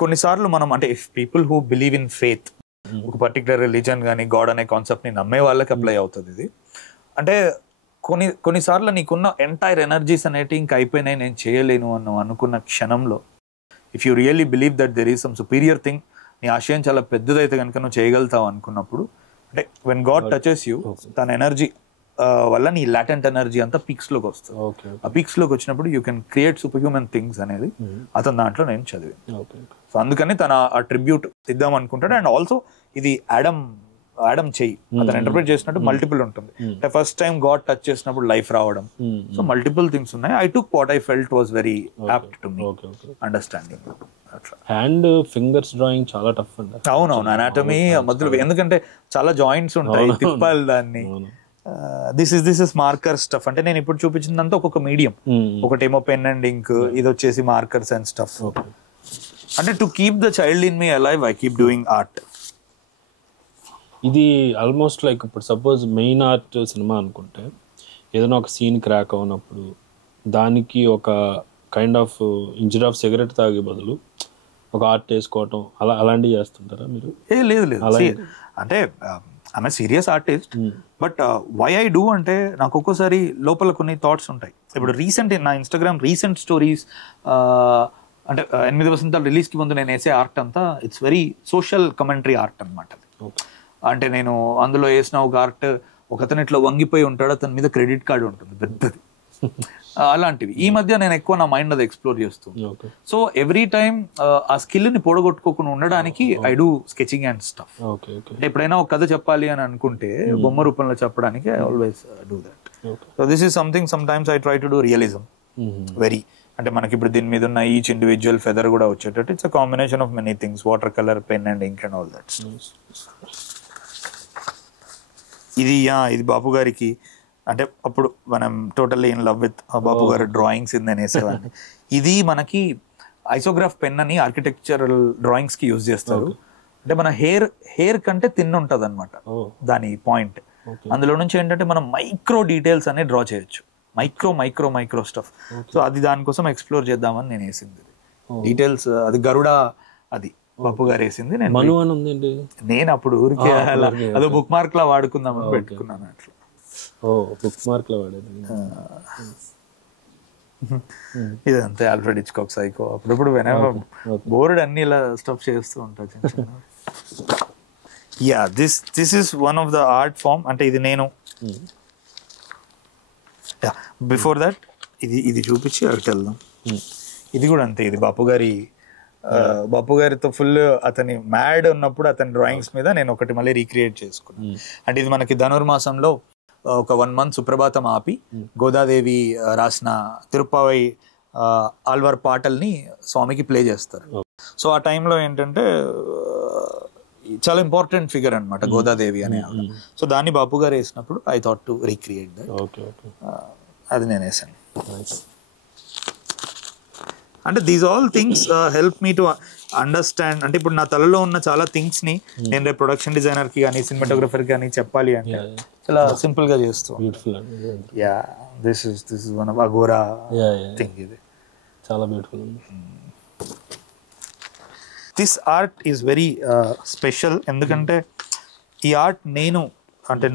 కొన్నిసార్లు మనం అంటే if people who believe in faith, ఒక పర్టికులర్ రిలీజన్ కానీ గాడ్ అనే కాన్సెప్ట్ని నమ్మే వాళ్ళకి అప్లై అవుతుంది ఇది. అంటే కొన్నిసార్లు నీకున్న ఎంటైర్ ఎనర్జీస్ అనేవి ఇంక అయిపోయినాయి, నేను చేయలేను అనుకున్న క్షణంలో if you really believe that there is some superior thing, నీ ఆశయం చాలా పెద్దదైతే కనుక నువ్వు చేయగలుగుతావు అనుకున్నప్పుడు, అంటే వెన్ గాడ్ టచెస్ యూ, తన ఎనర్జీ వల్ల నీ లాటెంట్ ఎనర్జీ అంతా పీక్స్లోకి వస్తుంది. ఆ పీక్స్లోకి వచ్చినప్పుడు you can create super human things అనేది అతని దాంట్లో నేను చదివాను. సో అందుకని తన ఆ ట్రిబ్యూట్ ఇద్దాం అనుకుంటాడు. అండ్ ఆల్సో ఇది ఆడమ్ చెయ్యి అతను ఇంటర్ప్రిట్ చేసినట్టు మల్టిపుల్ ఉంటుంది. అంటే ఫస్ట్ టైం గాడ్ టచ్ చేసినప్పుడు లైఫ్ రావడం, సో మల్టిపుల్ థింగ్స్ ఉన్నాయి. I took what I felt was very apt to me understanding. Hand fingers drawing చాలా టఫ్ అండి. అవునవును, అనాటమీ మధ్యలో ఎందుకంటే చాలా జాయింట్స్ ఉంటాయి, తిప్పాలి దాన్ని. This is marker stuff. అంటే నేను ఇప్పుడు చూపించిందంతా ఒక్కొక్క మీడియం, ఒకటేమో పెన్ అండ్ ఇంక్, ఇది వచ్చేసి మార్కర్స్ అండ్ స్టఫ్. అంటే to keep the child in me alive I keep doing art. ఇది ఆల్మోస్ట్ లైక్ ఇప్పుడు సపోజ్ మెయిన్ ఆర్ట్ సినిమా అనుకుంటే ఏదైనా ఒక సీన్ క్రాక్ అవునప్పుడు దానికి ఒక kind of injury of cigarette తాగే బదులు ఒక ఆర్ట్ వేసుకోవటం అలాంటివి చేస్తుంటారా మీరు? లేదు, అంటే I'm a serious artist. But why I do అంటే నాకు ఒక్కోసారి లోపల కొన్ని థాట్స్ ఉంటాయి. ఇప్పుడు రీసెంట్ నా ఇన్స్టాగ్రామ్ రీసెంట్ స్టోరీస్ అంటే 8 వసంతాలు రిలీజ్కి ముందు నేను వేసే ఆర్ట్ అంతా it's very social commentary art అనమాట. అంటే నేను అందులో వేసిన ఒక ఆర్ట్, ఒకతను ఇట్లా వంగిపోయి ఉంటాడు, అతని మీద క్రెడిట్ కార్డు ఉంటుంది పెద్దది, అలాంటివి. ఈ మధ్య నేను ఎక్కువ నా మైండ్ అది ఎక్స్ప్లోర్ చేస్తుంది. సో ఎవ్రీ టైమ్ ఆ స్కిల్ ని పొడగొట్టుకోకుండా ఉండడానికి I do sketching and stuff. ఎప్పుడైనా ఒక కథ చెప్పాలి అని అనుకుంటే బొమ్మ రూపంలో చెప్పడానికి I always do that. So this is something some times I try to do realism very. అంటే మనకి ఇప్పుడు దీని మీద ఉన్న ఈచ్ ఇండివిజువల్ ఫెదర్ కూడా వచ్చేటట్టు it's a combination of many things, water colour, pen and ink and all that. ఇది బాపు గారికి, అంటే అప్పుడు మనం totally in love with Bapu గారి డ్రాయింగ్స్ ఇది నేను వేసేవాడిని. ఇది మనకి ఐసోగ్రాఫ్ పెన్ అని ఆర్కిటెక్చరల్ డ్రాయింగ్స్ కి యూజ్ చేస్తారు. అంటే మన హెయిర్ కంటే తిన్ ఉంటుంది అనమాట దాని పాయింట్. అందులో నుంచి ఏంటంటే మనం మైక్రో డీటెయిల్స్ అనే డ్రా చేయొచ్చు, మైక్రో స్టఫ్. సో అది దానికోసం ఎక్స్ప్లోర్ చేద్దామని నేను వేసింది డీటెయిల్స్. అది గరుడ, అది బాపు గారు వేసింది. నేను అప్పుడు ఊరికే అదో బుక్ మార్క్ లా వాడుకుందామని పెట్టుకున్నాను అట్లా. బుక్ మార్క్ లో వాడేది ఇదంతే. Alfred Hitchcock Psycho. అప్పుడప్పుడు బోర్డ్ అన్ని ఇలా స్టఫ్ చేస్తూ ఉంటాను. Yeah, this is one of the art form. అంటే ఇది నేను బిఫోర్ దట్ ఇది చూపించి అక్కడికి వెళ్దాం. ఇది కూడా అంతే. ఇది బాపు గారితో ఫుల్ అతని మ్యాడ్ ఉన్నప్పుడు అతని డ్రాయింగ్స్ మీద నేను ఒకటి మళ్ళీ రీక్రియేట్ చేసుకున్నాను. అంటే ఇది మనకి ధనుర్మాసంలో ఒక 1 month సుప్రభాతం ఆపి గోదాదేవి రాసిన తిరుప్పావై ఆల్వార్ పాటల్ని స్వామికి ప్లే చేస్తారు. సో ఆ టైంలో ఏంటంటే చాలా ఇంపార్టెంట్ ఫిగర్ అనమాట గోదాదేవి అనే. సో దాన్ని బాపు గారు వేసినప్పుడు I thought to recreate that. అది నేను వేసాను. అంటే these all things help me to understand. అంటే ఇప్పుడు నా తలలో ఉన్న చాలా థింగ్స్ ని నేను రేపు ప్రొడక్షన్ డిజైనర్ కి కానీ సినిమాటోగ్రఫర్ కి కానీ చెప్పాలి అంటే చాలా సింపుల్ గా చేస్తాం. Yeah this is one of అగోరా థింగ్. ఇది చాలా బ్యూటిఫుల్ ఉంది. This art is very special. ఎందుకంటే ఈ ఆర్ట్ నేను అంటే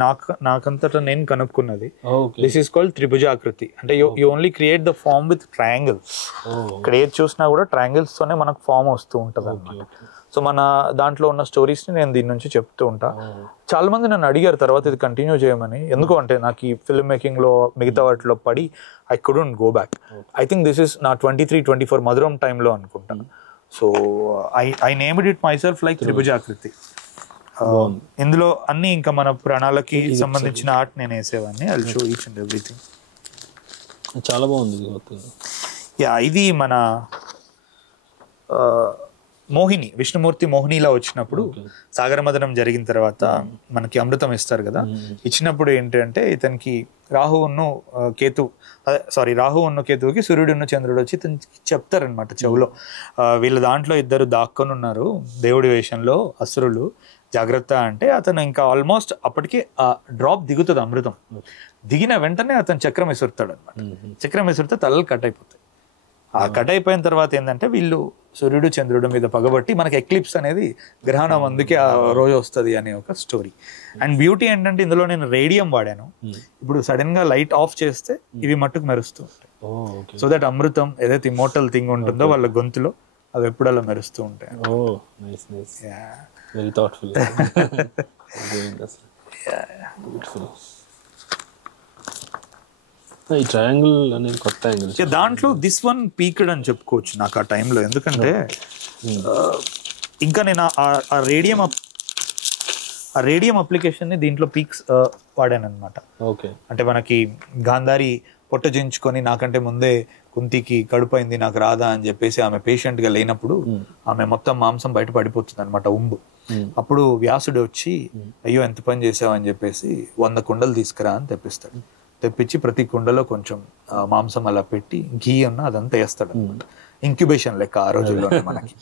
నాకంతటా నేను కనుక్కున్నది. దిస్ ఈస్ కాల్డ్ త్రిభుజాకృతి. అంటే you only create the form with triangles. ఇక్కడ ఏది చూసినా కూడా ట్రయాంగిల్స్ తోనే మనకు ఫామ్ వస్తూ ఉంటుంది అన్నమాట. సో మన దాంట్లో ఉన్న స్టోరీస్ ని నేను దీని నుంచి చెప్తూ ఉంటా. చాలా మంది నన్ను అడిగారు తర్వాత ఇది కంటిన్యూ చేయమని. ఎందుకు అంటే నాకు ఈ ఫిల్మ్ మేకింగ్ లో మిగతా వాటిలో పడి I couldn't go back. I think this is నా 23-24 మధురం టైంలో అనుకుంటాను. So I named it myself like త్రిభుజాకృతి. ఇందులో అన్ని ఇంకా మన ప్రాణాలకి సంబంధించిన ఆర్ట్ నేను వేసేవాడిని. I will show each and everything. చాలా బాగుంది. యా ఇది మన మోహిని, విష్ణుమూర్తి మోహినిలా వచ్చినప్పుడు సాగరమదనం జరిగిన తర్వాత మనకి అమృతం ఇస్తారు కదా. ఇచ్చినప్పుడు ఏంటంటే ఇతనికి రాహువును కేతువుకి సూర్యుడును చంద్రుడు వచ్చి ఇతనికి చెప్తారనమాట చెవులో, వీళ్ళ దాంట్లో ఇద్దరు దాక్కొని ఉన్నారు దేవుడి వేషంలో అసురులు, జాగ్రత్త అంటే అతను ఇంకా ఆల్మోస్ట్ అప్పటికే ఆ డ్రాప్ దిగుతుంది అమృతం. దిగిన వెంటనే అతను చక్రం విసురుతాడు అనమాట. చక్రం విసురితే తలలు కట్ అయిపోతాయి. ఆ కట్ అయిపోయిన తర్వాత ఏంటంటే వీళ్ళు సూర్యుడు చంద్రుడు మీద పగబట్టి మనకి ఎక్లిప్స్ అనేది గ్రహణం, అందుకే ఆ రోజు వస్తుంది అనే ఒక స్టోరీ. అండ్ బ్యూటీ ఏంటంటే ఇందులో నేను రేడియం వాడాను. ఇప్పుడు సడన్ గా లైట్ ఆఫ్ చేస్తే ఇవి మట్టుకు మెరుస్తూ ఉంటాయి. సో దట్ అమృతం ఏదైతే ఇమోర్టల్ థింగ్ ఉంటుందో వాళ్ళ గొంతులో అవి ఎప్పుడు అలా మెరుస్తూ ఉంటాయి. Very thoughtful. ఈ ట్రయాంగిల్ అనేది కొత్త యాంగిల్. దాంట్లో దిస్ వన్ పీక్డ్ అని చెప్పుకోవచ్చు నాకు ఆ టైంలో. ఎందుకంటే ఇంకా నేను ఆ రేడియం అప్లికేషన్ని దీంట్లో పీక్స్ వాడాను అనమాట. ఓకే. అంటే మనకి గాంధారి పొట్ట జించుకొని నాకంటే ముందే కుంతికి కడుపైంది నాకు రాదా అని చెప్పేసి ఆమె పేషెంట్ గా లేనప్పుడు ఆమె మొత్తం మాంసం బయట పడిపోతుంది అనమాట, ఉంబు. అప్పుడు వ్యాసుడు వచ్చి అయ్యో ఎంత పని చేసావు అని చెప్పేసి 100 కుండలు తీసుకురా అని తెప్పిస్తాడు. తెప్పించి ప్రతి కుండలో కొంచెం మాంసం అలా పెట్టి ఘీ ఉన్న అదంతా వేస్తాడు అనమాట. ఇంక్యుబేషన్ లెక్క ఆ రోజుల్లో మనకి.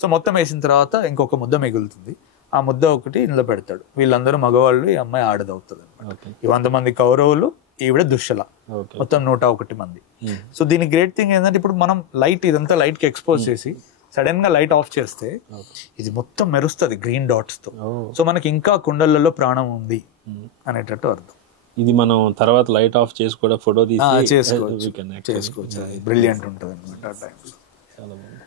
సో మొత్తం వేసిన తర్వాత ఇంకొక ముద్ద మిగులుతుంది. ఆ ముద్ద ఒకటి ఇందులో పెడతాడు. వీళ్ళందరూ మగవాళ్ళు, ఈ అమ్మాయి ఆడదవుతుంది అనమాట. ఈ 100 మంది కౌరవులు, ఈవిడ దుశ్శల, మొత్తం 101 మంది. సో దీని గ్రేట్ థింగ్ ఏంటంటే ఇప్పుడు మనం లైట్ ఇదంతా లైట్ కి ఎక్స్పోజ్ చేసి సడన్ గా లైట్ ఆఫ్ చేస్తే ఇది మొత్తం మెరుస్తుంది గ్రీన్ డాట్స్ తో. సో మనకి ఇంకా కుండలలో ప్రాణం ఉంది అనేటట్టు అర్థం. ఇది మనం తర్వాత లైట్ ఆఫ్ చేసి కూడా ఫోటో తీసి చేసుకోవచ్చు. బ్రిలియంట్ ఉంటుంది అనమాట ఆ టైంలో. చాలా బాగుంది.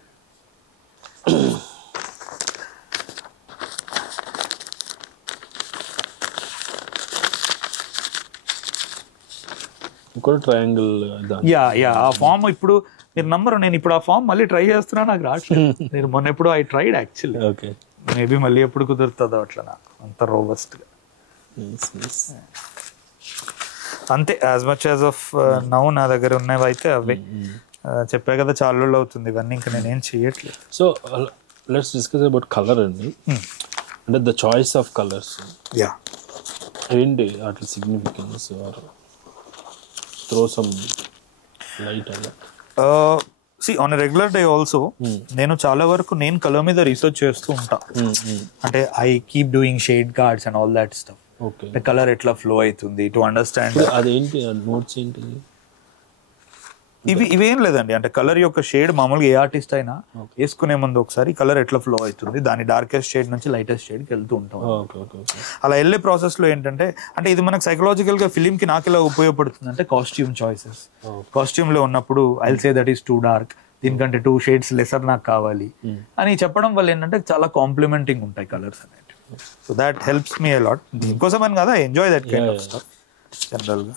ఇంకోటి ట్రయాంగిల్. ఆ ఫామ్ ఇప్పుడు మీరు నమ్మరు, నేను ఇప్పుడు ఆ ఫామ్ మళ్ళీ ట్రై చేస్తున్నా, నాకు రావట్లేదు. నేను మొన్న ఎప్పుడు I tried actually. Okay. Maybe మళ్ళీ ఎప్పుడు కుదురుతుందో అట్లా నాకు అంత రోబస్ట్ గా. అంతే as much as of now నా దగ్గర ఉన్నవి అయితే అవే. చెప్పా కదా చాలా రోజులు అవుతుంది ఇవన్నీ, ఇంకా నేనేం చేయట్లేదు. So let's discuss about colour అండి. అంటే ద చాయిస్ ఆఫ్ కలర్స్ ఏంటి అట్లా significance or throw some light అలా. See, on a regular day also, నేను చాలా వరకు నేను కలర్ మీద రీసెర్చ్ చేస్తూ ఉంటా. అంటే I keep doing shade cards and all that stuff. Okay. Colour ఎట్లా ఫ్లో అవుతుంది టు అండర్స్టాండ్. అదేంటి నోట్స్ ఏంటి? ఇవేం లేదండి. అంటే కలర్ యొక్క షేడ్ మామూలుగా ఏ ఆర్టిస్ట్ అయినా వేసుకునే ముందు ఒకసారి కలర్ ఎట్లా ఫ్లో అవుతుంది, దాని డార్కెస్ట్ షేడ్ నుంచి లైటెస్ట్ షేడ్కి వెళ్తూ ఉంటాం. అలా వెళ్ళే ప్రాసెస్ లో ఏంటంటే అంటే ఇది మనకు సైకలాజికల్ గా ఫిలిం కి నాకు ఎలా ఉపయోగపడుతుంది అంటే కాస్ట్యూమ్ చాయిసెస్. కాస్ట్యూమ్ లో ఉన్నప్పుడు I will say that is two dark, దీనికంటే 2 shades లెసర్ నాకు కావాలి అని చెప్పడం వల్ల ఏంటంటే చాలా కాంప్లిమెంటింగ్ ఉంటాయి కలర్స్ అనేవి. So that helps me a lot. దీనికోసం అని కదా enjoy that kind of stuff general గా.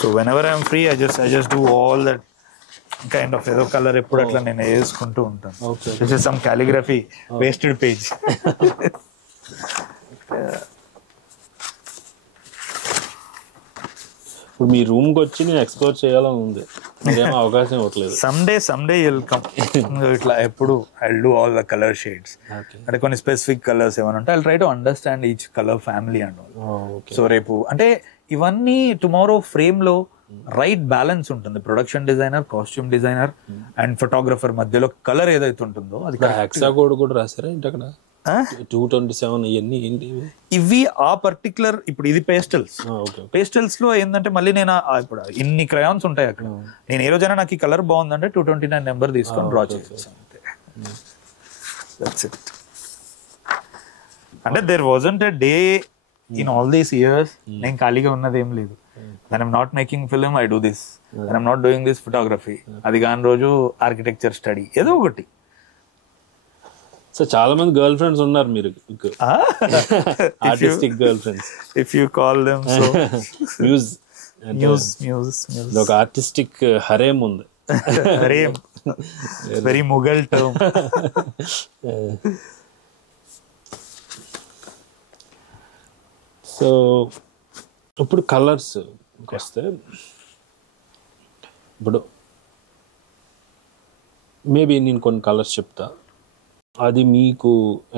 So whenever I'm free, I just do all that kind of ఏదో కలర్ ఎప్పుడు అట్లా నేను వేసుకుంటూ ఉంటాను. This is some calligraphy wasted page. ఇప్పుడు మీ రూమ్కి వచ్చి నేను ఎక్స్ప్లోర్ చేయాలని ఉంది, మీరేమో అవకాశం ఇవ్వట్లేదు. someday you'll come. ఇట్లా ఎప్పుడు I'll do all the color shades. అంటే కొన్ని స్పెసిఫిక్ కలర్స్ ఏమైనా ఉంటే I'll try to understand each color family and all. So రేపు అంటే ఇవన్నీ టుమారో ఫ్రేమ్ లో రైట్ బ్యాలెన్స్ ఉంటుంది. Production designer, costume designer and photographer మధ్యలో కలర్ ఏదైతే ఉంటుందో అది హెక్సా కోడ్ కూడా రాశారా ఏంటి అక్కడ? 227 ఇవన్నీ ఏంటి ఇవి ఆ పర్టికులర్. ఇప్పుడు ఇది పేస్టల్స్ లో ఏంటంటే మళ్ళీ నేను ఇప్పుడు ఇన్ని క్రయాన్స్ ఉంటాయి అక్కడ. నేను ఏ రోజైనా నాకు ఈ కలర్ బాగుందంటే 229 నెంబర్ తీసుకొని డ్రా చేస్తాను అంతే. అంటే there wasn't a day in all these years నేను ఖాళీగా ఉన్నది ఏం లేదు. when I'm not making film, I do this. when I'm not doing this photography, అది కాని రోజు ఆర్కిటెక్చర్ స్టడీ ఏదో ఒకటి. సో చాలా మంది గర్ల్ ఫ్రెండ్స్ ఉన్నారు మీరు, artistic girl friends, if you call them so. Muse ఒక ఆర్టిస్టిక్ హరేమ్ ఉంది. హరేమ్ వెరీ ముఘల్ టర్మ్. సో ఇప్పుడు కలర్స్ వస్తే, ఇప్పుడు మేబీ నేను కొన్ని కలర్స్ చెప్తా, అది మీకు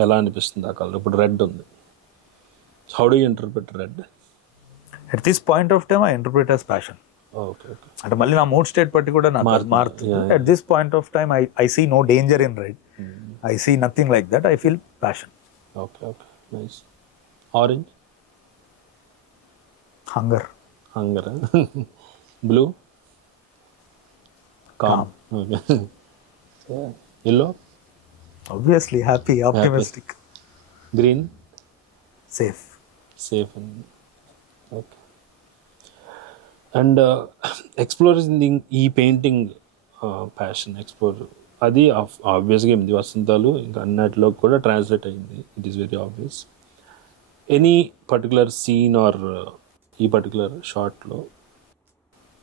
ఎలా అనిపిస్తుంది ఆ కలర్? ఇప్పుడు రెడ్ ఉంది, how do you interpret red? At this point of time I interpret as passion. Okay, అంటే మళ్ళీ నా మూడ్ స్టేట్ బట్టి కూడా నాకు మారుతుంది. At this point of time I see no danger in red, I see nothing like that, I feel passion. Okay okay, nice. Orange? Hunger. Blue? Calm. yellow? obviously happy, optimistic. Green? safe. Okay. And exploring ఈ పెయింటింగ్ ప్యాషన్, అది ఆబ్వియస్గా 8 వసంతాలు ఇంకా అన్నిటిలో కూడా ట్రాన్స్లేట్ అయింది. It is very obvious. Any particular scene or ఈ పర్టికులర్ షార్ట్లో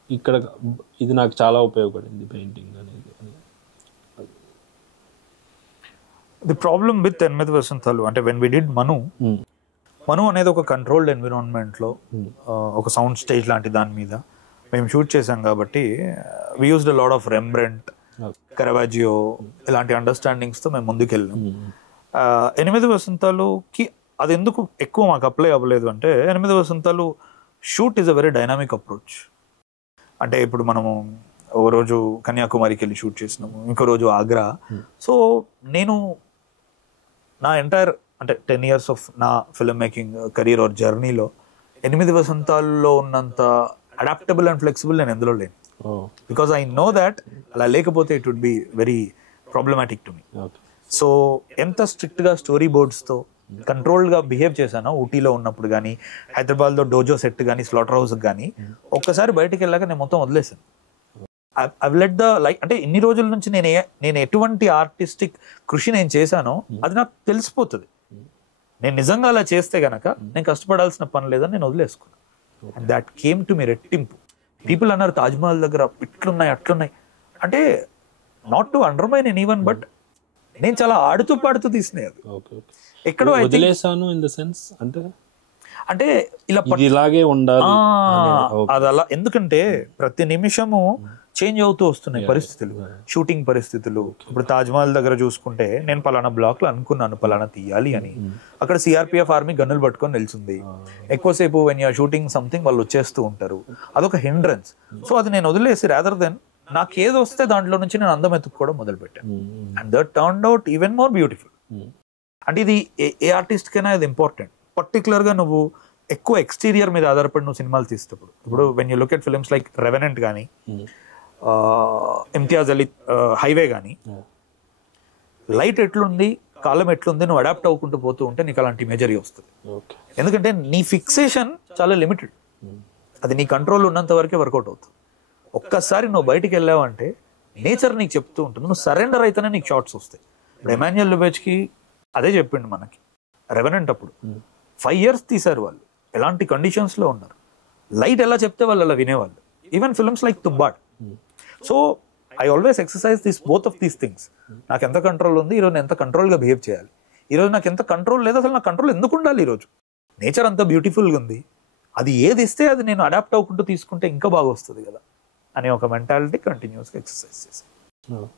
ఇక్కడ ఇది నాకు చాలా ఉపయోగపడింది పెయింటింగ్ అనేది? ది ప్రాబ్లమ్ విత్ 8 వసంతాలు అంటే వెన్ వి డిడ్ మను అనేది ఒక కంట్రోల్డ్ ఎన్విరాన్మెంట్లో ఒక సౌండ్ స్టేజ్ లాంటి దాని మీద మేము షూట్ చేసాం కాబట్టి we used a lot of Rembrandt, Caravaggio ఇలాంటి అండర్స్టాండింగ్స్తో మేము ముందుకెళ్ళాం. 8 వసంతాలుకి అది ఎందుకు ఎక్కువ మాకు అప్లై అవ్వలేదు అంటే, 8 Vasantalu shoot is a very dynamic approach. అంటే ఇప్పుడు మనము ఓ రోజు కన్యాకుమారికి వెళ్ళి షూట్ చేసినాము, ఇంకో రోజు ఆగ్రా. సో నేను నా ఎంటైర్ అంటే 10 years ఆఫ్ నా ఫిల్మ్ మేకింగ్ కెరీర్ ఆర్ జర్నీలో 8 వసంతాల్లో ఉన్నంత అడాప్టబుల్ అండ్ ఫ్లెక్సిబుల్ నేను ఎందులో లేను. బికాస్ ఐ నో దాట్ అలా లేకపోతే it would be very problematic to me. So ఎంత స్ట్రిక్ట్గా స్టోరీ బోర్డ్స్తో కంట్రోల్డ్గా బిహేవ్ చేశానో ఊటీలో ఉన్నప్పుడు కానీ, హైదరాబాద్లో డోజో సెట్ కానీ, స్లాటర్ హౌస్ కానీ, ఒక్కసారి బయటకు వెళ్ళాక నేను మొత్తం వదిలేసాను. ఐ లెట్ ద లైక్ అంటే ఇన్ని రోజుల నుంచి నేను ఎటువంటి ఆర్టిస్టిక్ కృషి నేను చేశానో అది నాకు తెలిసిపోతుంది. నేను నిజంగా అలా చేస్తే గనక నేను కష్టపడాల్సిన పని లేదని నేను వదిలేసుకున్నాను. And that came to me రెట్టింపు. పీపుల్ అన్నారు తాజ్మహల్ దగ్గర ఇట్లున్నాయి అట్లున్నాయి అంటే, not to undermine an even, but నేను చాలా ఆడుతూ పాడుతూ తీసినాయి. అది ఎక్కడో వదిలేసాను ఇన్ ద సెన్స్ అంటే ఇలా ఇలాగే ఉండాలి అది అలా. ఎందుకంటే ప్రతి నిమిషము చేంజ్ అవుతూ వస్తున్నాయి పరిస్థితులు, షూటింగ్ పరిస్థితులు. ఇప్పుడు తాజ్మహల్ దగ్గర చూసుకుంటే నేను పలానా బ్లాక్ లో అనుకున్నాను పలానా తీయాలి అని, అక్కడ సిఆర్పిఎఫ్ ఆర్మీ గన్నులు పట్టుకొని నిల్చుంది. ఎక్కువసేపు వెన్ యూఆర్ షూటింగ్ సంథింగ్ వాళ్ళు వచ్చేస్తూ ఉంటారు, అదొక హిండ్రన్స్. సో అది నేను వదిలేసి రాదర్ దెన్ నాకు ఏది వస్తే దాంట్లో నుంచి నేను అందం ఎత్తుక్కోవడం మొదలు పెట్టాను. And that turned out even more beautiful. అంటే ఇది ఏ ఆర్టిస్ట్ కైనా ఇది ఇంపార్టెంట్. పర్టికులర్గా నువ్వు ఎక్కువ ఎక్స్టీరియర్ మీద ఆధారపడి నువ్వు సినిమాలు తీసేటప్పుడు, ఇప్పుడు when you look at films like revenant కానీ, ఇమ్తియాజ్ అలీ హైవే కానీ, లైట్ ఎట్లుంది, కాలం ఎట్లుంది, నువ్వు అడాప్ట్ అవ్వకుంటూ పోతూ ఉంటే నీకు అలాంటి ఇమేజరీ వస్తుంది. ఎందుకంటే నీ ఫిక్సేషన్ చాలా లిమిటెడ్, అది నీ కంట్రోల్ ఉన్నంత వరకే వర్కౌట్ అవుతుంది. ఒక్కసారి నువ్వు బయటికి వెళ్ళావంటే నేచర్ నీకు చెప్తూ ఉంటుంది, నువ్వు సరెండర్ అయితేనే నీకు షార్ట్స్ వస్తాయి. ఇప్పుడు ఎమాన్యుయల్ లుబెజ్కి అదే చెప్పిండు మనకి. రెవెనెంట్ అప్పుడు 5 years తీశారు వాళ్ళు, ఎలాంటి కండిషన్స్లో ఉన్నారు, లైట్ ఎలా చెప్తే వాళ్ళు అలా వినేవాళ్ళు. Even films like Tumbbad. So I always exercise both of these things. నాకు ఎంత కంట్రోల్ ఉంది, ఈరోజు నేను ఎంత కంట్రోల్గా బిహేవ్ చేయాలి, ఈరోజు నాకు ఎంత కంట్రోల్ లేదు, అసలు నాకు కంట్రోల్ ఎందుకు ఉండాలి, ఈరోజు నేచర్ అంత బ్యూటిఫుల్గా ఉంది, అది ఏది ఇస్తే అది నేను అడాప్ట్ అవ్వకుంటూ తీసుకుంటే ఇంకా బాగా వస్తుంది కదా అనే ఒక మెంటాలిటీ కంటిన్యూస్గా ఎక్సర్సైజ్ చేశాను.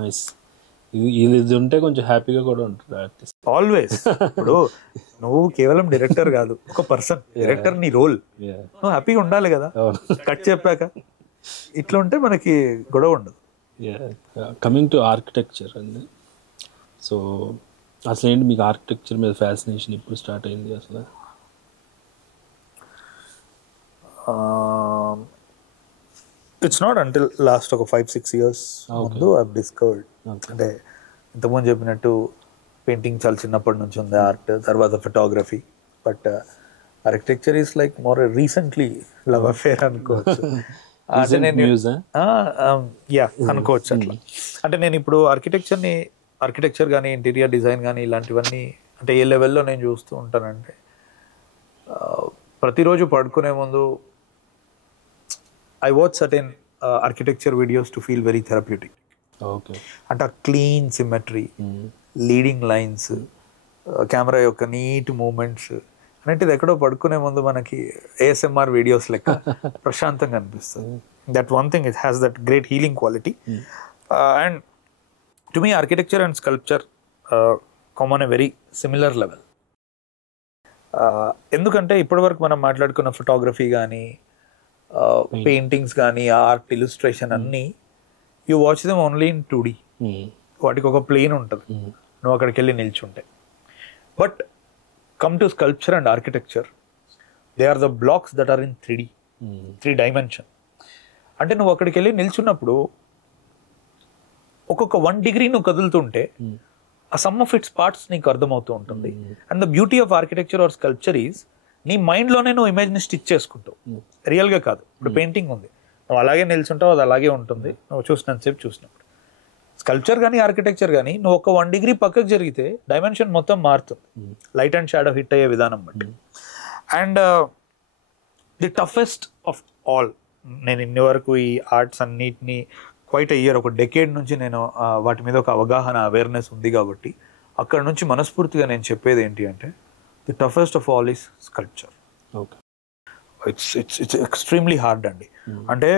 నైస్. ఇది ఉంటే కొంచెం హ్యాపీగా కూడా ఉంటుంది ఆర్టిస్ట్. ఆల్వేస్. ఇప్పుడు నువ్వు కేవలం డైరెక్టర్ కాదు, ఒక పర్సన్. డైరెక్టర్ నీ రోల్, నువ్వు హ్యాపీగా ఉండాలి కదా. కట్ చెప్పాక ఇట్లా ఉంటే మనకి గొడవ ఉండదు. కమింగ్ టు ఆర్కిటెక్చర్ అండి, సో అసలు ఏంటి మీకు ఆర్కిటెక్చర్ మీద ఫ్యాసినేషన్ ఇప్పుడు స్టార్ట్ అయింది అసలు? ఇట్స్ నాట్ అంటిల్ లాస్ట్ ఒక 5-6 years ముందు ఐ డిస్కవర్డ్. అంటే ఇంతకుముందు చెప్పినట్టు పెయింటింగ్ చాలా చిన్నప్పటి నుంచి ఉంది, ఆర్ట్, తర్వాత photography. But architecture is like more recently love affair అనుకోవచ్చు. అనుకోవచ్చు అట్లా. అంటే నేను ఇప్పుడు ఆర్కిటెక్చర్ కానీ ఇంటీరియర్ డిజైన్ కానీ ఇలాంటివన్నీ అంటే ఏ లెవెల్లో నేను చూస్తూ ఉంటానంటే, ప్రతిరోజు పడుకునే ముందు I watch certain architecture videos to feel very therapeutic. అంటే ఆ clean symmetry, leading lines, camera యొక్క నీట్ మూమెంట్స్ అనేటిది ఎక్కడో పడుకునే ముందు మనకి ASMR వీడియోస్ లెక్క ప్రశాంతంగా అనిపిస్తుంది. That one thing, it has that great healing quality. And to me architecture and sculpture come on a very similar level. ఎందుకంటే ఇప్పటివరకు మనం మాట్లాడుకున్న ఫోటోగ్రఫీ కానీ పెయింటింగ్స్ కానీ ఆర్ట్, ఇలిస్ట్రేషన్ అన్నీ you watch them only in 2D. వాటికి ఒక ప్లేన్ ఉంటుంది, నువ్వు అక్కడికి వెళ్ళి నిల్చుంటే. But come to sculpture and architecture, they are the blocks that are in 3D, 3 dimension. అంటే నువ్వు అక్కడికి వెళ్ళి నిల్చున్నప్పుడు ఒక్కొక్క 1 degree నువ్వు కదులుతుంటే ఆ సమ్ ఆఫ్ ఇట్స్ పార్ట్స్ నీకు అర్థమవుతూ ఉంటుంది. And the beauty of architecture are sculpture is నీ మైండ్లోనే నువ్వు ఇమేజ్ని స్టిచ్ చేసుకుంటావు, రియల్గా కాదు. ఇప్పుడు పెయింటింగ్ ఉంది, నువ్వు అలాగే నిల్చుంటావు, అది అలాగే ఉంటుంది నువ్వు చూసినంతసేపు చూసినప్పుడు. స్కల్ప్చర్ కానీ ఆర్కిటెక్చర్ కానీ నువ్వు ఒక 1 degree పక్కకు జరిగితే డైమెన్షన్ మొత్తం మారుతుంది, లైట్ అండ్ షాడో హిట్ అయ్యే విధానం బట్టి. And the toughest of all, నేను ఇన్ని వరకు ఈ ఆర్ట్స్ అన్నిటినీ క్వైట్ ఇయర్, ఒక డెకేడ్ నుంచి నేను వాటి మీద ఒక అవగాహన, అవేర్నెస్ ఉంది కాబట్టి అక్కడ నుంచి మనస్ఫూర్తిగా నేను చెప్పేది ఏంటి అంటే, the toughest of all is sculpture. It's extremely hard అండి. అంటే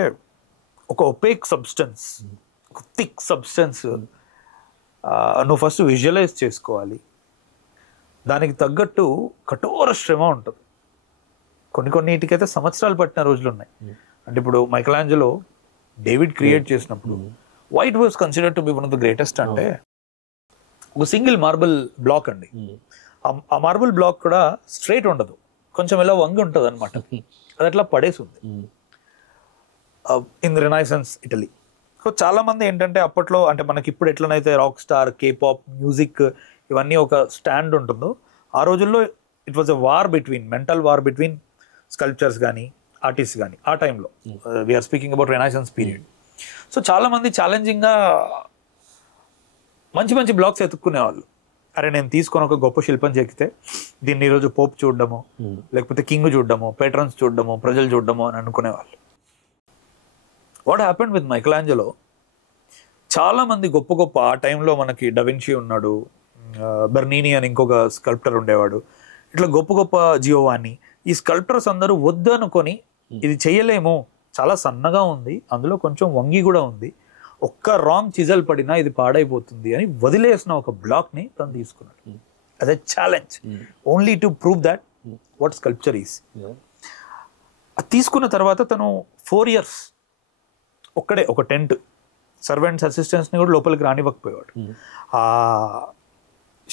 ఒక ఒపేక్ సబ్స్టెన్స్, థిక్ సబ్స్టెన్స్ నువ్వు ఫస్ట్ విజువలైజ్ చేసుకోవాలి. దానికి తగ్గట్టు కఠోర శ్రమ ఉంటుంది. కొన్నిటికైతే సంవత్సరాలు పట్టిన రోజులు ఉన్నాయి. అంటే ఇప్పుడు మైకలాంజెలో డేవిడ్ క్రియేట్ చేసినప్పుడు white was considered to be one of the greatest. అంటే ఒక సింగిల్ మార్బుల్ బ్లాక్ అండి, ఆ మార్బుల్ బ్లాక్ కూడా స్ట్రైట్ ఉండదు, కొంచెం ఇలా వంగి ఉంటుంది అనమాట. అది అట్లా పడేసి ఉంది ఇన్ రినైసెన్స్ ఇటలీ. సో చాలా మంది ఏంటంటే అప్పట్లో, అంటే మనకి ఇప్పుడు ఎట్లనైతే రాక్ స్టార్, కేపాప్ మ్యూజిక్ ఇవన్నీ ఒక స్టాండ్ ఉంటుందో, ఆ రోజుల్లో it was a war between, mental war between sculptures కానీ ఆర్టిస్ట్ కానీ. ఆ టైంలో we're speaking about renaissance period. So చాలా మంది ఛాలెంజింగ్గా మంచి మంచి బ్లాక్స్ ఎత్తుక్కునేవాళ్ళు. అరే నేను తీసుకొని ఒక గొప్ప శిల్పం చెక్కితే దీన్ని ఈరోజు పోప్ చూడడము, లేకపోతే కింగ్ చూడడము, పేట్రన్స్ చూడడము, ప్రజలు చూడడము అని అనుకునేవాళ్ళు. వాట్ హ్యాపెండ్ విత్ మైకలాంజెలో, చాలా మంది గొప్ప గొప్ప, ఆ టైంలో మనకి డవిన్షీ ఉన్నాడు, బెర్నీని అని ఇంకొక స్కల్ప్టర్ ఉండేవాడు, ఇట్లా గొప్ప గొప్ప జియోవాని, ఈ స్కల్ప్టర్స్ అందరూ వద్దు అనుకొని ఇది చెయ్యలేము, చాలా సన్నగా ఉంది, అందులో కొంచెం వంగి కూడా ఉంది, ఒక్క రాంగ్ చిజల్ పడినా ఇది పాడైపోతుంది అని వదిలేసిన ఒక బ్లాక్ని తను తీసుకున్నాడు. అదే challenge, only to prove that what sculpture is. అది తీసుకున్న తర్వాత తను 4 years ఒక్కడే, ఒక టెంట్, సర్వెంట్స్, అసిస్టెంట్స్ని కూడా లోపలికి రానివ్వకపోయేవాడు. ఆ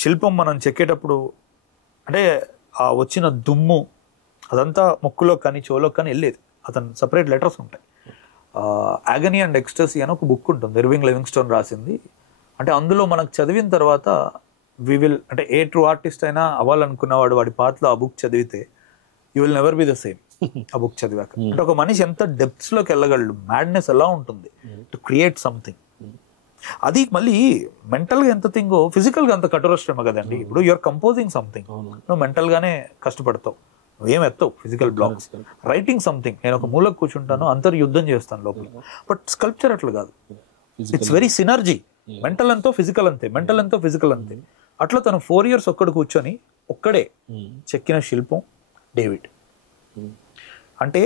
శిల్పం మనం చెక్కేటప్పుడు అంటే ఆ వచ్చిన దుమ్ము అదంతా ముక్కులో కానీ చెవులో కానీ వెళ్ళేది. అతను సపరేట్ లెటర్స్ ఉంటాయి. ఆగనీ అండ్ ఎక్స్టసీ అని ఒక బుక్ ఉంటుంది, ఇర్వింగ్ లివింగ్స్టోన్ రాసింది. అంటే అందులో మనకు చదివిన తర్వాత అంటే ఏ ట్రూ ఆర్టిస్ట్ అయినా అవ్వాలనుకున్నవాడు వాడి పాత్రలో ఆ బుక్ చదివితే you will never be the same. ఆ బుక్ చదివాక అంటే ఒక మనిషి ఎంత డెప్త్స్లోకి వెళ్ళగలడు, మ్యాడ్నెస్ ఎలా ఉంటుంది టు క్రియేట్ సంథింగ్. అది మళ్ళీ మెంటల్గా ఎంత థింగో ఫిజికల్గా అంత కఠోర శ్రమ కదండి. ఇప్పుడు యూఆర్ కంపోజింగ్ సంథింగ్, నువ్వు మెంటల్గానే కష్టపడతావు, నువ్వేం ఎత్తావు ఫిజికల్ బ్లాక్స్. రైటింగ్ సంథింగ్, నేను ఒక మూలకు కూర్చుంటాను, అంతర్యుద్ధం చేస్తాను లోపల. బట్ స్కల్ప్చర్ అట్లా కాదు, ఇట్స్ వెరీ సినర్జీ. మెంటల్ ఎంతో ఫిజికల్ అంతే, మెంటల్ ఎంతో ఫిజికల్ అంతే. అట్లా తను 4 years ఒక్కడు కూర్చొని ఒక్కడే చెక్కిన శిల్పం డేవిడ్. అంటే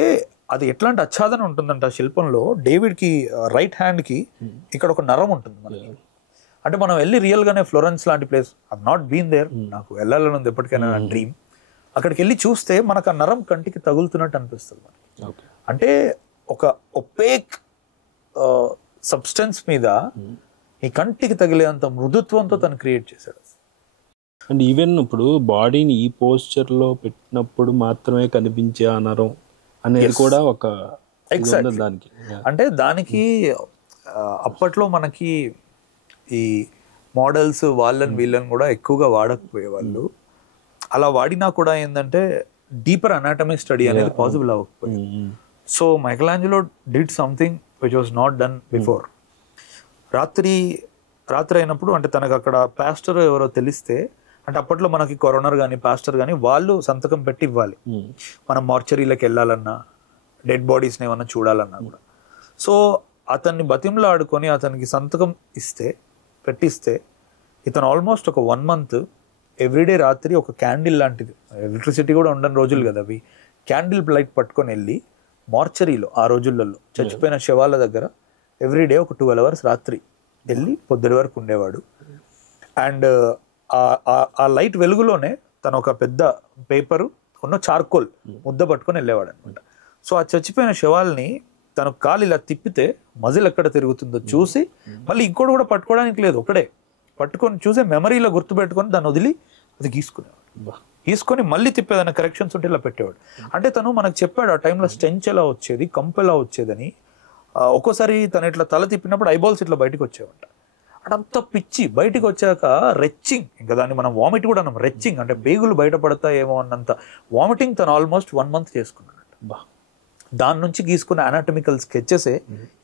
అది ఎట్లాంటి ఆచ్ఛాదన ఉంటుందంట ఆ శిల్పంలో. డేవిడ్కి రైట్ హ్యాండ్కి ఇక్కడ ఒక నరం ఉంటుంది మనకి. అంటే మనం వెళ్ళి రియల్గానే ఫ్లోరెన్స్ లాంటి place, I not been there, నాకు వెళ్ళాలని ఉంది ఎప్పటికైనా డ్రీమ్. అక్కడికి వెళ్ళి చూస్తే మనకు ఆ నరం కంటికి తగులుతున్నట్టు అనిపిస్తుంది మనకి. అంటే ఒక ఒపేక్ సబ్స్టెన్స్ మీద ఈ కంటికి తగిలేంత మృదుత్వంతో తను క్రియేట్ చేశాడు. అండ్ ఈవెన్ ఇప్పుడు బాడీని ఈ పోస్చర్లో పెట్టినప్పుడు మాత్రమే కనిపించే ఆ నరం అనేది కూడా ఒక దానికి. అంటే దానికి అప్పట్లో మనకి ఈ మోడల్స్ వాళ్ళని వీళ్ళని కూడా ఎక్కువగా వాడకపోయేవాళ్ళు. అలా వాడినా కూడా ఏంటంటే డీపర్ అనాటమీ స్టడీ అనేది పాసిబుల్ అవ్వకపోయింది. So Michelangelo did something which was not done before. రాత్రి అయినప్పుడు అంటే తనకు అక్కడ పాస్టర్ ఎవరో తెలిస్తే, అంటే అప్పట్లో మనకి కొరోనర్ కానీ పాస్టర్ కానీ వాళ్ళు సంతకం పెట్టి ఇవ్వాలి మనం మార్చరీలకు వెళ్ళాలన్నా, డెడ్ బాడీస్ని ఏమన్నా చూడాలన్నా కూడా. సో అతన్ని బతింలో ఆడుకొని అతనికి సంతకం పెట్టిస్తే ఇతను ఆల్మోస్ట్ ఒక 1 month ఎవ్రీడే రాత్రి ఒక క్యాండిల్ లాంటిది, ఎలక్ట్రిసిటీ కూడా ఉండని రోజులు కదా అవి, క్యాండిల్ లైట్ పట్టుకొని వెళ్ళి మార్చరీలో ఆ రోజులలో చచ్చిపోయిన శవాల దగ్గర ఎవ్రీడే ఒక 12 hours రాత్రి వెళ్ళి పొద్దుటి వరకు ఉండేవాడు. అండ్ ఆ లైట్ వెలుగులోనే తను ఒక పెద్ద పేపరు ఉన్న చార్కోల్ ముద్ద పట్టుకొని వెళ్ళేవాడు అనమాట. సో ఆ చచ్చిపోయిన శవాల్ని తను కాలు ఇలా తిప్పితే మజిల్ ఎక్కడ తిరుగుతుందో చూసి మళ్ళీ ఇంకోటి కూడా పట్టుకోవడానికి లేదు, ఒకడే పట్టుకొని చూసే మెమరీలో గుర్తుపెట్టుకొని దాన్ని వదిలి అది గీసుకొని మళ్ళీ తిప్పేదన్న కరెక్షన్స్ ఉంటే ఇలా పెట్టేవాడు. అంటే తను మనకు చెప్పాడు ఆ టైంలో స్టెంచ్ ఎలా వచ్చేది, కంపు ఎలా వచ్చేదని. ఒక్కోసారి తను ఇట్లా తల తిప్పినప్పుడు ఐబాల్స్ ఇట్లా బయటకు వచ్చేవంట. అదంతా పిచ్చి బయటకు వచ్చాక రెచ్చింగ్, ఇంకా దాన్ని మనం వామిట్ కూడా అన్నాం, రెచ్చింగ్ అంటే పేగులు బయటపడతాయేమో అన్నంత వామిటింగ్ తను ఆల్మోస్ట్ 1 month చేసుకున్నాడు. దాని నుంచి గీసుకున్న అనాటమికల్ స్కెచెసే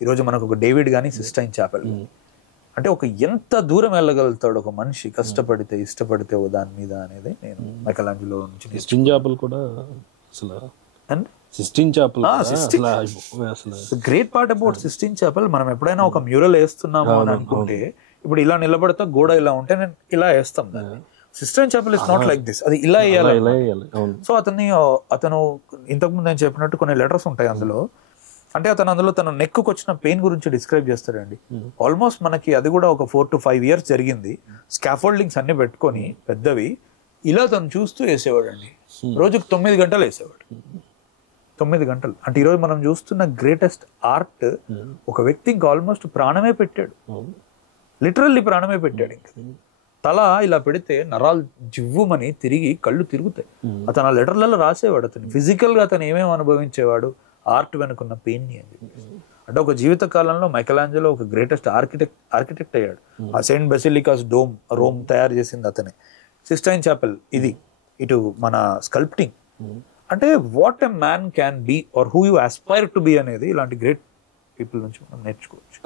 ఈరోజు మనకు ఒక డేవిడ్ కానీ సిస్టైన్ చాపెల్. అంటే ఒక ఎంత దూరం వెళ్ళగలుగుతాడు ఒక మనిషి కష్టపడితే ఇష్టపడితే దాని మీద అనేది నేను మైకలాంజెలో నుంచి. సిస్టైన్ చాపెల్ కూడా అసలు cystine Chappell great part about cystine Chappell, మనం ఎప్పుడైనా ఒక మ్యూరల్ వేస్తున్నాము అని అనుకుంటే ఇప్పుడు ఇలా నిలబడతా గోడ ఇలా ఉంటే నేను ఇలా వేస్తాం దాన్ని. Cystine Chappell is not like this, అది ఇలా వేయాలి. సో అతను ఇంతకుముందు నేను చెప్పినట్టు కొన్ని లెటర్స్ ఉంటాయి అందులో. అంటే అందులో తన నెక్కు వచ్చిన పెయిన్ గురించి డిస్క్రైబ్ చేస్తాడండి. ఆల్మోస్ట్ మనకి అది కూడా ఒక 4 to 5 years జరిగింది. స్కాఫోల్డింగ్స్ అన్ని పెట్టుకొని పెద్దవి ఇలా తను చూస్తూ వేసేవాడు అండి. రోజుకు 9 గంటలు వేసేవాడు. 9 గంటలు అంటే ఈరోజు మనం చూస్తున్న గ్రేటెస్ట్ ఆర్ట్ ఒక వ్యక్తి ఇంకా ఆల్మోస్ట్ ప్రాణమే పెట్టాడు, లిటరల్లీ ప్రాణమే పెట్టాడు. ఇంకా తల ఇలా పెడితే నరాలు జివ్వుమని తిరిగి కళ్ళు తిరుగుతాయి. అతను ఆ లెటర్లలో రాసేవాడు అతను ఫిజికల్గా అతను ఏమేమి అనుభవించేవాడు ఆర్ట్ వెనుకున్న పెయిన్ని అని చెప్పేసి. అంటే ఒక జీవిత కాలంలో మైకలాంజెలో ఒక గ్రేటెస్ట్ ఆర్కిటెక్ట్ అయ్యాడు. ఆ సెయింట్ బెసిలికాస్ డోమ్ రోమ్ తయారు చేసింది అతనే. సిస్టైన్ చాపెల్ ఇది, ఇటు మన స్కల్ప్టింగ్. అంటే what a man can be or who you aspire to be అనేది ఇలాంటి గ్రేట్ పీపుల్ నుంచి మనం నేర్చుకోవచ్చు.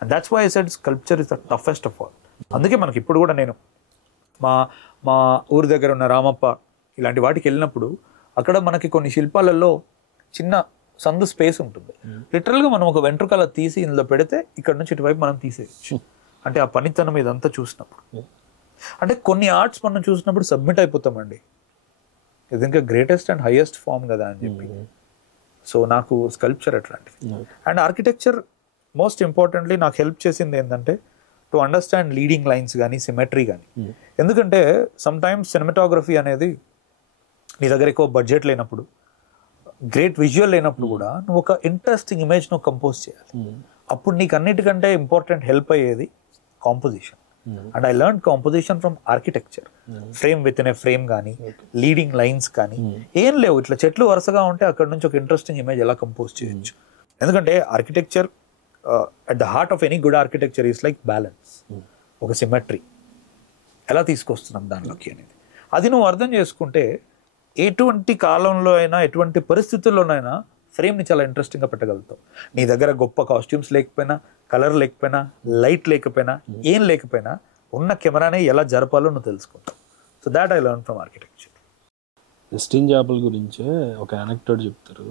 And that's why I said sculpture is the toughest of all. అందుకే మనకి ఇప్పుడు కూడా నేను మా ఊరి దగ్గర ఉన్న రామప్ప ఇలాంటి వాటికి వెళ్ళినప్పుడు అక్కడ మనకి కొన్ని శిల్పాలలో చిన్న సందు స్పేస్ ఉంటుంది. లిటరల్గా మనం ఒక వెంట్రుకల తీసి ఇందులో పెడితే ఇక్కడ నుంచి ఇటువైపు మనం తీసేయచ్చు. అంటే ఆ పనితనం ఇదంతా చూసినప్పుడు, అంటే కొన్ని ఆర్ట్స్ మనం చూసినప్పుడు సబ్మిట్ అయిపోతామండి, ఇది ఇంకా గ్రేటెస్ట్ అండ్ హైయెస్ట్ ఫామ్ కదా అని చెప్పి. సో నాకు స్కల్ప్చర్ అట్లాంటిది. అండ్ ఆర్కిటెక్చర్ మోస్ట్ ఇంపార్టెంట్లీ నాకు హెల్ప్ చేసింది ఏంటంటే టు అండర్స్టాండ్ లీడింగ్ లైన్స్ కానీ సిమెట్రీ కానీ. ఎందుకంటే సమ్ టైమ్స్ సినిమాటోగ్రఫీ అనేది నీ దగ్గర ఎక్కువ బడ్జెట్ లేనప్పుడు, గ్రేట్ విజువల్ లేనప్పుడు కూడా నువ్వు ఒక ఇంట్రెస్టింగ్ ఇమేజ్ నువ్వు కంపోజ్ చేయాలి. అప్పుడు నీకు అన్నిటికంటే ఇంపార్టెంట్ హెల్ప్ అయ్యేది composition. And I learn composition from architecture. Frame with in a frame కానీ, లీడింగ్ లైన్స్ కానీ ఏం లేవు, ఇట్లా చెట్లు వరుసగా ఉంటే అక్కడ నుంచి ఒక ఇంట్రెస్టింగ్ ఇమేజ్ ఎలా కంపోజ్ చేయొచ్చు. ఎందుకంటే architecture at the heart of any good architecture is like balance, ఒక సిమెట్రీ ఎలా తీసుకొస్తున్నాం దానిలోకి అనేది. అది నువ్వు అర్థం చేసుకుంటే ఎటువంటి కాలంలో అయినా ఎటువంటి పరిస్థితుల్లోనైనా ఫ్రేమ్ని చాలా ఇంట్రెస్టింగ్గా పెట్టగలుగుతావు. నీ దగ్గర గొప్ప కాస్ట్యూమ్స్ లేకపోయినా, కలర్ లేకపోయినా, లైట్ లేకపోయినా, ఏం లేకపోయినా ఉన్న కెమెరానే ఎలా జరపాలో నువ్వు తెలుసుకుంటావు. So that I learn from architecture. Cystine Chappell గురించే ఒక యానెక్డోట్ చెప్తారు.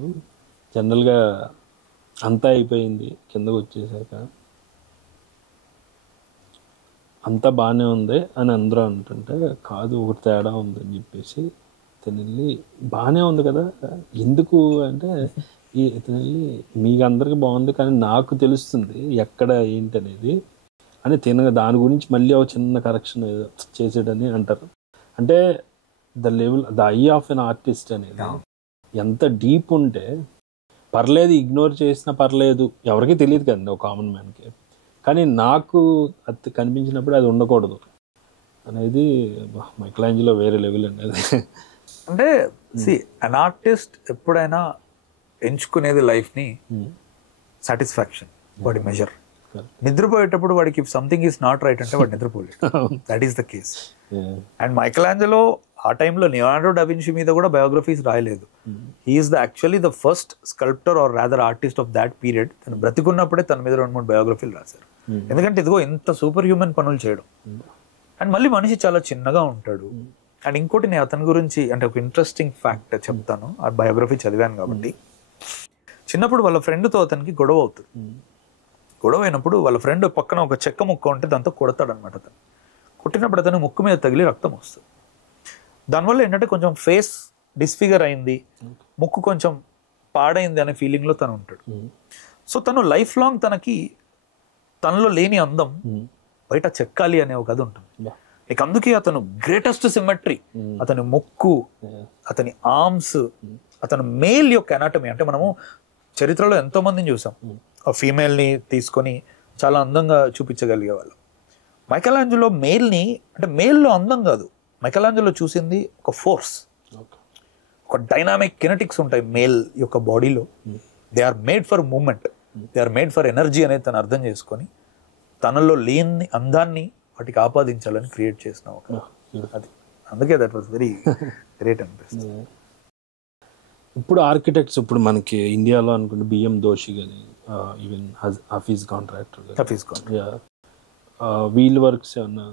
జనరల్గా అంతా అయిపోయింది, కిందకు వచ్చేసాక అంతా బాగానే ఉంది అని అందరూ అంటుంటే, కాదు ఒకటి తేడా ఉందని చెప్పేసి ఇతను వెళ్ళి బాగానే ఉంది కదా ఎందుకు అంటే, ఇతను వెళ్ళి మీకు అందరికీ బాగుంది కానీ నాకు తెలుస్తుంది ఎక్కడ ఏంటనేది, అని తినగా దాని గురించి మళ్ళీ ఒక చిన్న కరెక్షన్ చేసేటని అంటారు. అంటే the level, the I of an artist అనేది ఎంత డీప్ ఉంటే పర్లేదు, ఇగ్నోర్ చేసినా పర్లేదు, ఎవరికీ తెలియదు కదండి ఒక కామన్ మ్యాన్కి. కానీ నాకు అది కనిపించినప్పుడు అది ఉండకూడదు అనేది మైకలాంజెలో వేరే లెవెల్ అండి అది. అంటే అన్ ఆర్టిస్ట్ ఎప్పుడైనా ఎంచుకునేది లైఫ్ని సాటిస్ఫాక్షన్, వాడి మెజర్. నిద్రపోయేటప్పుడు వాడికి సంథింగ్ ఈస్ నాట్ రైట్ అంటే వాడు నిద్రపోలేడు. That is the case. And Michelangelo ఆ టైంలో లియోనార్డో డావిన్సీ మీద కూడా బయోగ్రఫీస్ రాయలేదు. He is actually the first sculptor or rather artist of that period. తను బ్రతికున్నప్పుడే తన మీద 2-3 బయోగ్రఫీలు రాశారు. ఎందుకంటే ఇదిగో ఇంత సూపర్ హ్యూమన్ పనులు చేయడం. అండ్ మళ్ళీ మనిషి చాలా చిన్నగా ఉంటాడు. అండ్ ఇంకోటి నేను అతని గురించి అంటే ఒక ఇంట్రెస్టింగ్ ఫ్యాక్ట్ చెప్తాను. ఆ బయోగ్రఫీ చదివాను కాబట్టి. చిన్నప్పుడు వాళ్ళ ఫ్రెండ్తో అతనికి గొడవ అవుతుంది. గొడవ అయినప్పుడు వాళ్ళ ఫ్రెండ్ పక్కన ఒక చెక్క ముక్క ఉంటే దాంతో కొడతాడు అనమాట. అతను కొట్టినప్పుడు అతను ముక్కు మీద తగిలి రక్తం వస్తుంది. దానివల్ల ఏంటంటే కొంచెం ఫేస్ డిస్ఫిగర్ అయింది, ముక్కు కొంచెం పాడైంది అనే ఫీలింగ్లో తను ఉంటాడు. సో తను లైఫ్ లాంగ్ తనలో లేని అందం బయట చెక్కాలి అనే ఒక అది ఉంటుంది. ఇక అందుకే అతను గ్రేటెస్ట్ సిమెట్రీ, అతని ముక్కు, అతని ఆర్మ్స్, అతను మేల్ యొక్క అనాటమీ. అంటే మనము చరిత్రలో ఎంతో మందిని చూసాం ఆ ఫీమేల్ని తీసుకొని చాలా అందంగా చూపించగలిగే వాళ్ళు. మైకలాంజెలో మేల్ని అంటే మేల్లో అందం కాదు, మైకలాంజెలో చూసింది ఒక ఫోర్స్, ఒక డైనామిక్ కినెటిక్స్ ఉంటాయి మేల్ యొక్క బాడీలో. They are made for movement, they are made for energy అనేది తను అర్థం చేసుకొని తనలో లేని అందాన్ని వాటికి ఆపాదించాలని క్రియేట్ చేసిన ఒక అది. అందుకే దట్ వాస్ వెరీ గ్రేట్ అనిపిస్తుంది. ఇప్పుడు ఆర్కిటెక్ట్స్ ఇప్పుడు మనకి ఇండియాలో అనుకుంటే బిఎం దోషి కానీ ఈవెన్ హఫీజ్ కాంట్రాక్టర్, వీల్ వర్క్స్ ఏమన్నా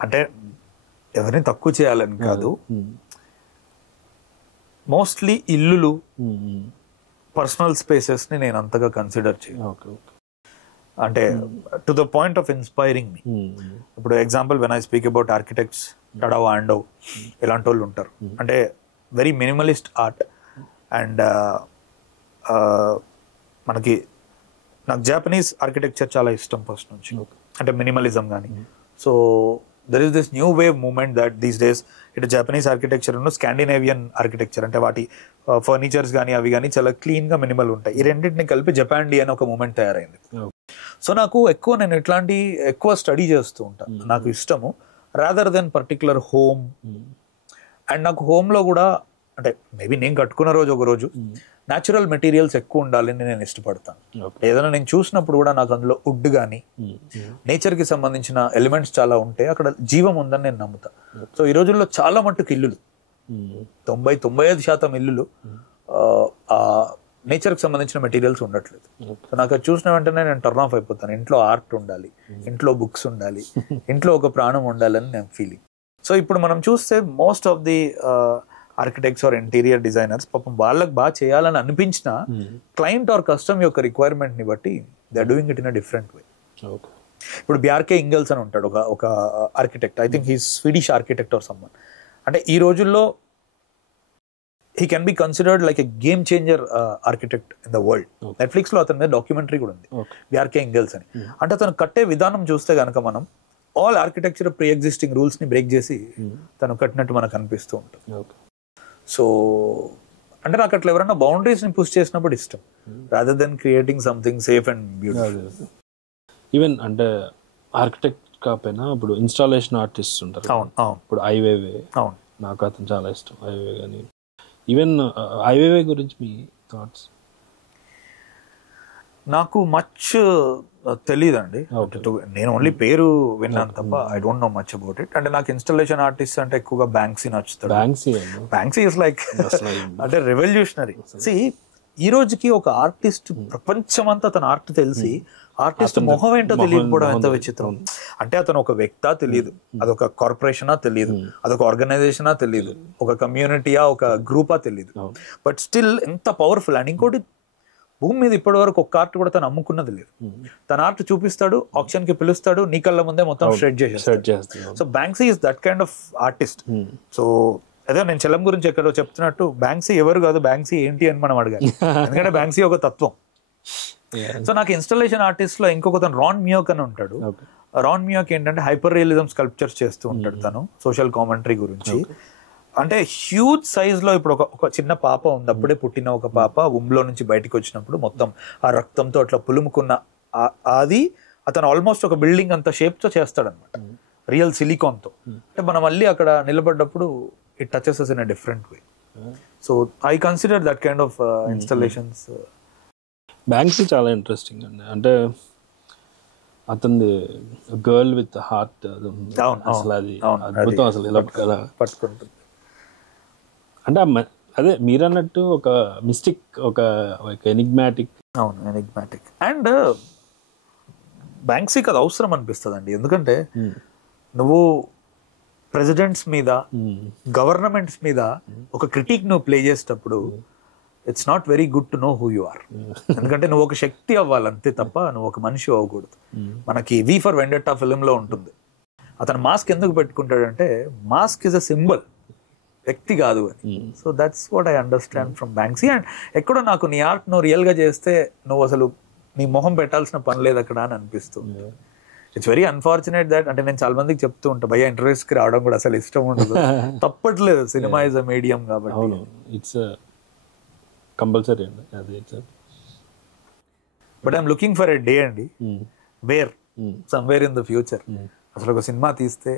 అంటే ఎవరిని తక్కువ చేయాలని కాదు, మోస్ట్లీ ఇల్లులు పర్సనల్ స్పేసెస్ని నేను అంతగా కన్సిడర్ చేయను. అంటే to the point of inspiring me. ఇప్పుడు example when I speak about architects, Tadao Ando ఇలాంటి వాళ్ళు ఉంటారు. అంటే వెరీ మినిమలిస్ట్ ఆర్ట్. అండ్ నాకు జాపనీస్ ఆర్కిటెక్చర్ చాలా ఇష్టం ఫస్ట్ నుంచి. అంటే మినిమలిజం కానీ. So there is this new wave movement that these days ఇటు జపనీస్ ఆర్కిటెక్చర్ స్కాండినేవియన్ ఆర్కిటెక్చర్, అంటే వాటి ఫర్నిచర్స్ కానీ అవి కానీ చాలా క్లీన్గా మినిమల్ ఉంటాయి. ఈ రెండింటిని కలిపి జపాండి అని ఒక మూమెంట్ తయారైంది. సో నాకు నేను ఇట్లాంటి ఎక్కువ స్టడీ చేస్తూ ఉంటాను, నాకు ఇష్టము, rather than particular home. And నాకు హోమ్లో కూడా అంటే మేబీ నేను కట్టుకున్న రోజు ఒక రోజు న్యాచురల్ మెటీరియల్స్ ఎక్కువ ఉండాలని నేను ఇష్టపడతాను. ఏదైనా నేను చూసినప్పుడు కూడా నాకు అందులో వుడ్ కానీ నేచర్కి సంబంధించిన ఎలిమెంట్స్ చాలా ఉంటే అక్కడ జీవం ఉందని నేను నమ్ముతా. సో ఈ రోజుల్లో చాలా మట్టుకు ఇల్లులు 90-95% ఇల్లులు నేచర్కి సంబంధించిన మెటీరియల్స్ ఉండట్లేదు. సో నాకు అది చూసిన వెంటనే నేను టర్న్ ఆఫ్ అయిపోతాను. ఇంట్లో ఆర్ట్ ఉండాలి, ఇంట్లో బుక్స్ ఉండాలి, ఇంట్లో ఒక ప్రాణం ఉండాలని నేను ఫీలింగ్. సో ఇప్పుడు మనం చూస్తే most of the architects or interior designers పాపం వాళ్ళకి బాగా చేయాలని అనిపించిన క్లయింట్ ఆర్ కస్టమ్ యొక్క రిక్వైర్మెంట్ని బట్టి they are doing it in a different way. ఇప్పుడు బ్యార్కే ఇంగెల్స్ అని ఉంటాడు ఒక architect, I think he Swedish architect or someone. అంటే ఈ రోజుల్లో he can be considered like a game changer architect in the world. నెట్ఫ్లిక్స్లో అతని మీద డాక్యుమెంటరీ కూడా ఉంది, బ్యార్కే ఇంగెల్స్ అని. అంటే అతను కట్టే విధానం చూస్తే కనుక మనం ఆల్ ఆర్కిటెక్చర్ ప్రీ ఎగ్జిస్టింగ్ రూల్స్ని బ్రేక్ చేసి తను కట్టినట్టు మనకు అనిపిస్తూ ఉంటుంది. సో అంటే నాకు అట్లా ఎవరైనా బౌండరీస్ని పుష్ చేసినప్పుడు ఇష్టం, rather than creating something safe and beautiful. Even అంటే ఆర్కిటెక్ట్ కాకపోయినా ఇప్పుడు ఇన్స్టాలేషన్ ఆర్టిస్ట్ ఉంటారు. ఇప్పుడు ఐవేవే, నాకు అతను చాలా ఇష్టం, ఐవేవే. కానీ ఈవెన్ ఐవేవే గురించి మీ థాట్స్? నాకు మచ్ తెలీదండి, నేను ఓన్లీ పేరు విన్నాను తప్ప I don't know much about it. అంటే నాకు ఇన్స్టాలేషన్ ఆర్టిస్ట్ అంటే ఎక్కువగా బ్యాంక్సీ నచ్చుతాడు. బ్యాంక్సీ ఇస్ లైక్ అంటే రెవల్యూషనరీ. ఈ రోజుకి ఒక ఆర్టిస్ట్ ప్రపంచమంతా తన ఆర్ట్ తెలిసి ఆర్టిస్ట్ మొహం ఏంటో తెలియకపోవడం ఎంత విచిత్రం. అంటే అతను ఒక వ్యక్తా తెలియదు, అదొక కార్పొరేషనా తెలియదు, అదొక ఆర్గనైజేషనా తెలియదు, ఒక కమ్యూనిటీయా ఒక గ్రూపా తెలియదు, బట్ స్టిల్ ఎంత పవర్ఫుల్. అండ్ ఇంకోటి, భూమి మీద ఇప్పటి వరకు ఒక ఆర్ట్ కూడా తను అమ్ముకున్నది లేదు. తన ఆర్ట్ చూపిస్తాడు, ఆప్షన్ కి పిలుస్తాడు, నీ కళ్ళ ముందే మొత్తం స్ట్రెచ్ చేసేస్తాడు. So Banksy is that kind of artist. So అదే నేను చెల్లం గురించి ఎక్కడో చెప్తున్నట్టు బ్యాంక్సీ ఎవరు కాదు, బ్యాంక్సీ ఏంటి అని మనం అడగాలి. ఎందుకంటే బ్యాంక్సీ ఒక తత్వం. సో నాకు ఇన్స్టాలేషన్ ఆర్టిస్ట్ లో ఇంకొక రాన్ మియోక్ అని ఉంటాడు. రాన్ మియోక్ ఏంటంటే హైపర్ రియలిజం స్కల్ప్చర్స్ చేస్తూ ఉంటాడు తను, సోషల్ కామెంటరీ గురించి. అంటే హ్యూజ్ సైజ్ లో ఇప్పుడు ఒక చిన్న పాప ఉంది, అప్పుడే పుట్టిన ఒక పాప ఉమ్లో నుంచి బయటకు వచ్చినప్పుడు మొత్తం ఆ రక్తంతో అట్లా పులుముకున్న అది అతను ఆల్మోస్ట్ ఒక బిల్డింగ్ అంత షేప్ తో చేస్తాడు అనమాట, రియల్ సిలికాన్ తో. అంటే మనం మళ్ళీ అక్కడ నిలబడ్డప్పుడు it touches us in a different way. So I consider that kind of installations. Banksy చాలా ఇంట్రెస్టింగ్ అండి. అంటే అతనిది గర్ల్ విత్ హార్ట్ అసలు అది అద్భుతం అసలు ఇలా కదా పట్టుకుంటుంది. అంటే అదే మీరు అన్నట్టు ఒక మిస్టిక్, ఒక ఎనిగ్మాటిక్. అవును, ఎనిగ్మాటిక్. అండ్ బ్యాంక్సీకి అది అవసరం అనిపిస్తుంది అండి, ఎందుకంటే నువ్వు ప్రెసిడెంట్స్ మీద గవర్నమెంట్స్ మీద ఒక క్రిటిక్ నువ్వు ప్లే చేసేటప్పుడు it's not very good to know who you are. ఎందుకంటే నువ్వు ఒక శక్తి అవ్వాలి అంతే తప్ప నువ్వు ఒక మనిషి అవ్వకూడదు. మనకి వి ఫర్ వెండెట్టా ఫిలిం లో ఉంటుంది, అతను మాస్క్ ఎందుకు పెట్టుకుంటాడంటే మాస్క్ ఇస్ అ సింబల్, వ్యక్తి కాదు అని. So that's what I understand from Banksy. And ఎక్కడో నాకు నీ ఆర్ట్ నువ్వు రియల్ గా చేస్తే నువ్వు అసలు నీ మొహం పెట్టాల్సిన పని లేదు అక్కడ అని అనిపిస్తుంది. ఇట్స్ వెరీ అన్ఫార్చునేట్ దట్, అంటే నేను చాలా మందికి చెప్తూ ఉంటా భయ్యా ఇంటర్వ్యూస్ కి రావడం కూడా అసలు ఇష్టం ఉండదు, తప్పట్లేదు, సినిమా ఇస్ అ మీడియం కాబట్టి. ఇట్స్ కంపల్సరీ అండి అది. But I'm looking for a day అండి where somewhere in the future అసలు ఒక సినిమా తీస్తే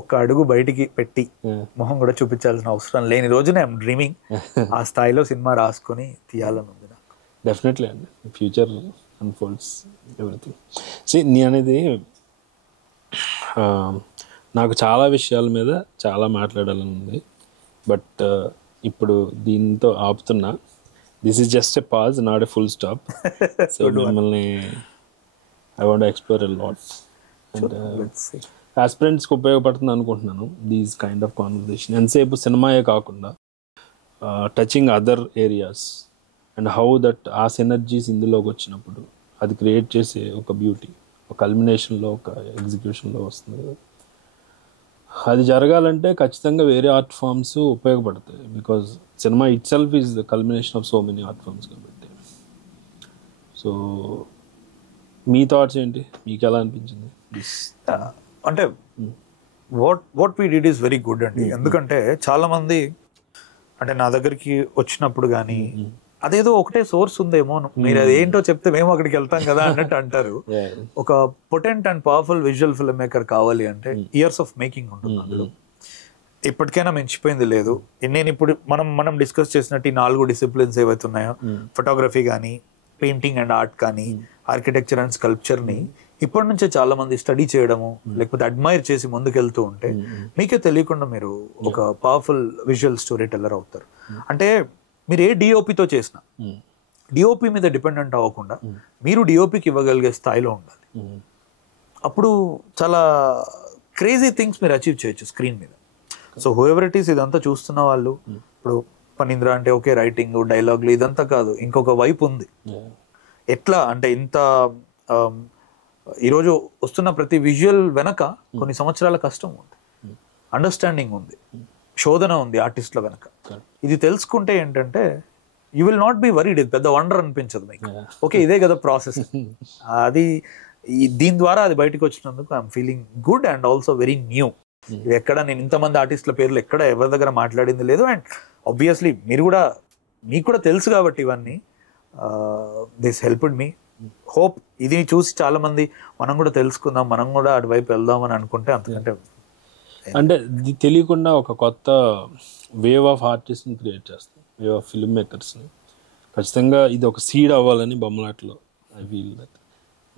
ఒక్క అడుగు బయటికి పెట్టి మొహం కూడా చూపించాల్సిన అవసరం లేని రోజునే ఐఎమ్ డ్రీమింగ్ ఆ స్థాయిలో సినిమా రాసుకొని తీయాలని ఉంది నాకు. డెఫినెట్లీ అండి, ఫ్యూచర్ అన్ఫోల్డ్స్ ఎవ్రీథింగ్. నేను అనేది నాకు చాలా విషయాల మీద చాలా మాట్లాడాలని ఉంది, బట్ ఇప్పుడు దీంతో ఆపుతున్నా. This is just a pause, not a full stop. So మిమ్మల్ని I want explore a lot and ఆస్పిరెంట్స్కి ఉపయోగపడుతుంది అనుకుంటున్నాను దీస్ కైండ్ ఆఫ్ కాన్వర్సేషన్. ఎంతసేపు సినిమాయే కాకుండా touching other areas and how that ఆ సినర్జీస్ ఇందులోకి వచ్చినప్పుడు అది క్రియేట్ చేసే ఒక బ్యూటీ, ఒక కల్మినేషన్లో, ఒక ఎగ్జిక్యూషన్లో వస్తుంది. అది జరగాలంటే ఖచ్చితంగా వేరే ఆర్ట్ ఫామ్స్ ఉపయోగపడతాయి, because cinema it self is the culmination of so many art forms కాబట్టి. సో మీ థాట్స్ ఏంటి, మీకు ఎలా అనిపించింది? అంటే what we did is very good అండి. ఎందుకంటే చాలా మంది అంటే నా దగ్గరికి వచ్చినప్పుడు కానీ అదేదో ఒకటే సోర్స్ ఉందేమో, మీరు అది ఏంటో చెప్తే మేము అక్కడికి వెళ్తాం కదా అన్నట్టు అంటారు. ఒక potent and powerful visual film maker కావాలి అంటే ఇయర్స్ ఆఫ్ మేకింగ్ ఉంటుంది అందులో. ఇప్పటికైనా మించిపోయింది లేదు. నేను ఇప్పుడు మనం డిస్కస్ చేసినట్టు ఈ 4 డిసిప్లిన్స్ ఏవైతే ఉన్నాయో, ఫోటోగ్రఫీ కానీ, పెయింటింగ్ అండ్ ఆర్ట్ కానీ, ఆర్కిటెక్చర్ అండ్ స్కల్ప్చర్ ని ఇప్పటి నుంచే చాలా మంది స్టడీ చేయడము లేకపోతే అడ్మైర్ చేసి ముందుకెళ్తూ ఉంటే మీకే తెలియకుండా మీరు ఒక పవర్ఫుల్ విజువల్ స్టోరీ టెల్లర్ అవుతారు. అంటే మీరు ఏ డిఓపితో చేసినా డిఓపి మీద డిపెండెంట్ అవ్వకుండా మీరు డిఓపికి ఇవ్వగలిగే స్థాయిలో ఉండాలి. అప్పుడు చాలా క్రేజీ థింగ్స్ మీరు అచీవ్ చేయొచ్చు స్క్రీన్ మీద. సో హూఎవర్ ఇట్ ఈస్, ఇదంతా చూస్తున్న వాళ్ళు ఇప్పుడు పనీంద్ర అంటే ఓకే రైటింగ్ డైలాగులు ఇదంతా కాదు, ఇంకొక వైపు ఉంది. ఎట్లా అంటే ఇంత ఈరోజు వస్తున్న ప్రతి విజువల్ వెనక కొన్ని సంవత్సరాల కష్టం ఉంది, అండర్స్టాండింగ్ ఉంది, శోధన ఉంది ఆర్టిస్ట్ల వెనక. ఇది తెలుసుకుంటే ఏంటంటే you will not be worried. ఇది పెద్ద వండర్ అనిపించదు మీకు. ఓకే ఇదే కదా ప్రాసెస్. అది దీని ద్వారా అది బయటకు వచ్చినందుకు I'm feeling good and also very new. ఎక్కడ నేను ఇంతమంది ఆర్టిస్టుల పేర్లు ఎక్కడ ఎవరి దగ్గర మాట్లాడింది లేదు. అండ్ ఆబ్వియస్లీ మీకు కూడా తెలుసు కాబట్టి ఇవన్నీ దిస్ హెల్ప్డ్ మీ. హోప్ ఇది చూసి చాలా మంది మనం కూడా తెలుసుకుందాం, మనం కూడా అటువైపు వెళ్దాం అని అనుకుంటే అంతకంటే అంటే తెలియకుండా ఒక కొత్త వేవ్ ఆఫ్ ఆర్టిస్ట్ని క్రియేట్ చేస్తాం, వేవ్ ఆఫ్ ఫిల్మ్ మేకర్స్ని. ఖచ్చితంగా ఇది ఒక సీడ్ అవ్వాలని బొమ్మలాట్లో ఐ ఫీల్ దట్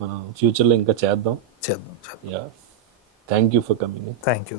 మనం ఫ్యూచర్లో ఇంకా చేద్దాం. చేద్దాం. Yeah, thank you for coming. Thank you.